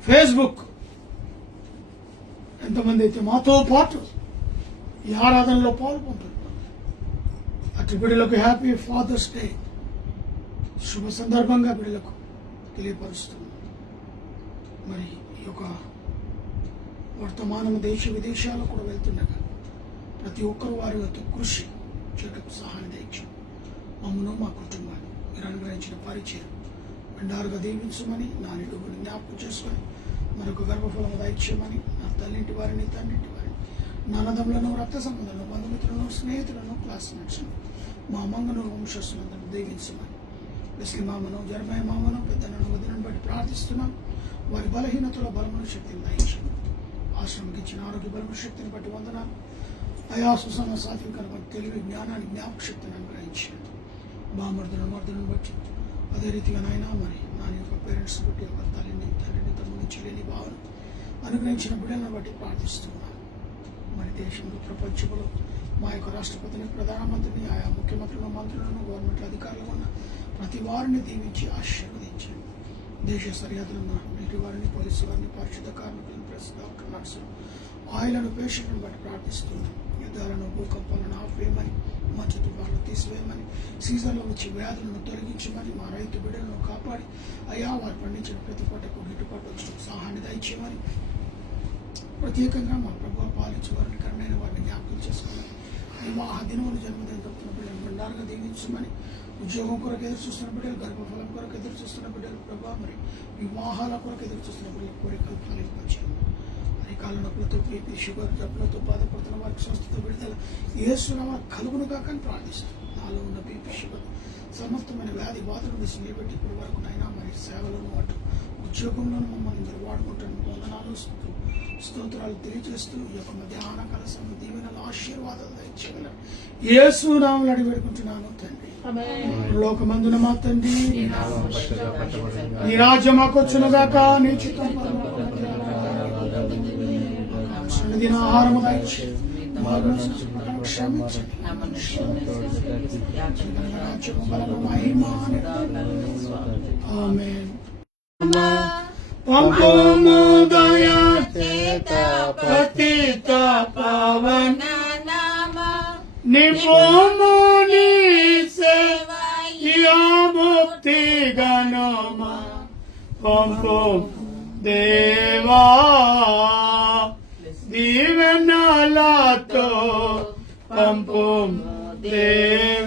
ఫేస్బుక్ ఎంతమంది అయితే మాతో పాటు ఈ ఆరాధనలో పాల్పొందుతున్నారు అటు బిడ్డలకు హ్యాపీ ఫాదర్స్ డే శుభ సందర్భంగా బిడ్డలకు తెలియపరుస్తున్నాను. మరి ఈ యొక్క వర్తమానం దేశ విదేశాల్లో కూడా వెళ్తుండగా ప్రతి ఒక్కరు వారి యొక్క కృషి చేయటకు సహాయం దయచు. మమ్మను మా కుటుంబాన్ని మీరు అనుగ్రహించిన పరిచయం మెండారుగా దీవించమని నా నిడుగుని జ్ఞాపకం చేసుకొని మరొక గర్భఫలము దయచేయమని నా తల్లింటి వారిని తండ్రింటి వారిని నా అన్నదమ్ములను రక్త సంబంధాలను బంధుమిత్రులను స్నేహితులను క్లాస్మేట్స్ మా అమ్మంగను వంశస్థులందరూ దీవించమని వెస్లీ మామను జర్మయ మామను పెద్దలను వదిలిని బట్టి ప్రార్థిస్తున్నాం. వారి బలహీనతలో బలమును శక్తిని దయచేయమని ఆశ్రమకి ఇచ్చిన ఆరోగ్య బలము శక్తిని బట్టి వందనాలు. అయా సుసమ సాత్వికను బట్టి తెలివి జ్ఞానాన్ని జ్ఞాపక శక్తిని అనుగ్రహించండి. మర్దులను బట్టి అదే రీతిగా నాయన మరి నా యొక్క పేరెంట్స్ బట్టి ఒక తల్లిని తండ్రిని తమ్ముని చెల్లిని భావన అనుగ్రహించిన బిడ్డలను బట్టి ప్రార్థిస్తున్నాను. మరి దేశంలో ప్రపంచంలో మా యొక్క రాష్ట్రపతిని ప్రధానమంత్రిని ఆయా ముఖ్యమంత్రులను మంత్రులను గవర్నమెంట్ అధికారులు ఉన్న ప్రతి వారిని దీవించి ఆశీర్వదించండి. దేశ సరిహద్దులున్న నీటి వారిని పోలీసు వారిని పరిశుద్ధ కార్మికులను ప్రెస్ డాక్టర్ నర్సులు ఆయిలను పేషెంట్లను బట్టి ప్రార్థిస్తున్నాం. యుద్ధాలను భూకంపాలను ఆపేయమని మంచు తుఫాలను తీసివేయమని సీజన్లో వచ్చి వ్యాధులను తొలగించమని మా రైతు బిడ్డలను కాపాడి అయా వారు పండించిన ప్రతి పంటకు గిట్టుబాటు వచ్చిన సహాయాన్ని దయచేయమని ప్రత్యేకంగా మా ప్రభావ పాలించే వారిని కరుణైన వారిని జ్ఞాపకం చేసుకోమని వివాహ దినములు జన్మదిన దొరుకుతున్న బిడ్డలు బండారుగా దీవించమని ఉద్యోగం కొరకు ఎదురు చూస్తున్న బిడ్డలు గర్భఫలం కొరకు ఎదురు చూస్తున్న బిడ్డలు ప్రభావ మరి వివాహాల కొరకు ఎదురు చూస్తున్న బిడ్డలు కోరికలు ఫలింపచేయండి. కాళ్ళ నొప్పులతో బీపీ షుగర్ జబ్బులతో బాధపడుతున్న వారికి స్వస్థత విడుదల యేసునామమున కలుగును కాక అని ప్రార్థిస్తాను. నాలో ఉన్న బీపీ షుగర్ సమస్తమైన వ్యాధి బాధలు తీసి నిలబెట్టి ఇప్పటి వరకు నైనా మరి సేవలను అటు ఉద్యోగంలోనూ మమ్మల్ని మీరు వాడుకుంటాను. వందనాలు స్తోత్రాలు తెలియజేస్తూ ఈ యొక్క మధ్యాహ్న కాల సమయం దీవెనలు ఆశీర్వాదాలు దయచేయగలరు. యేసునామమున అడిగి వేడుకుంటున్నాను తండ్రి. లోకమందున మా తండ్రి నీ రాజ్యం మాకొచ్చును గాక నీ చిత్తం దిన ఆహారము దయచేయి క్షమించండి రాజ్యము బలము మహిమ ఆమేన్. పంపుము దయా పతిత పవన నిపుము నీ సేవయా ముక్తి గణమా పంపు దేవా దీవెనలతో పంపు దేవా.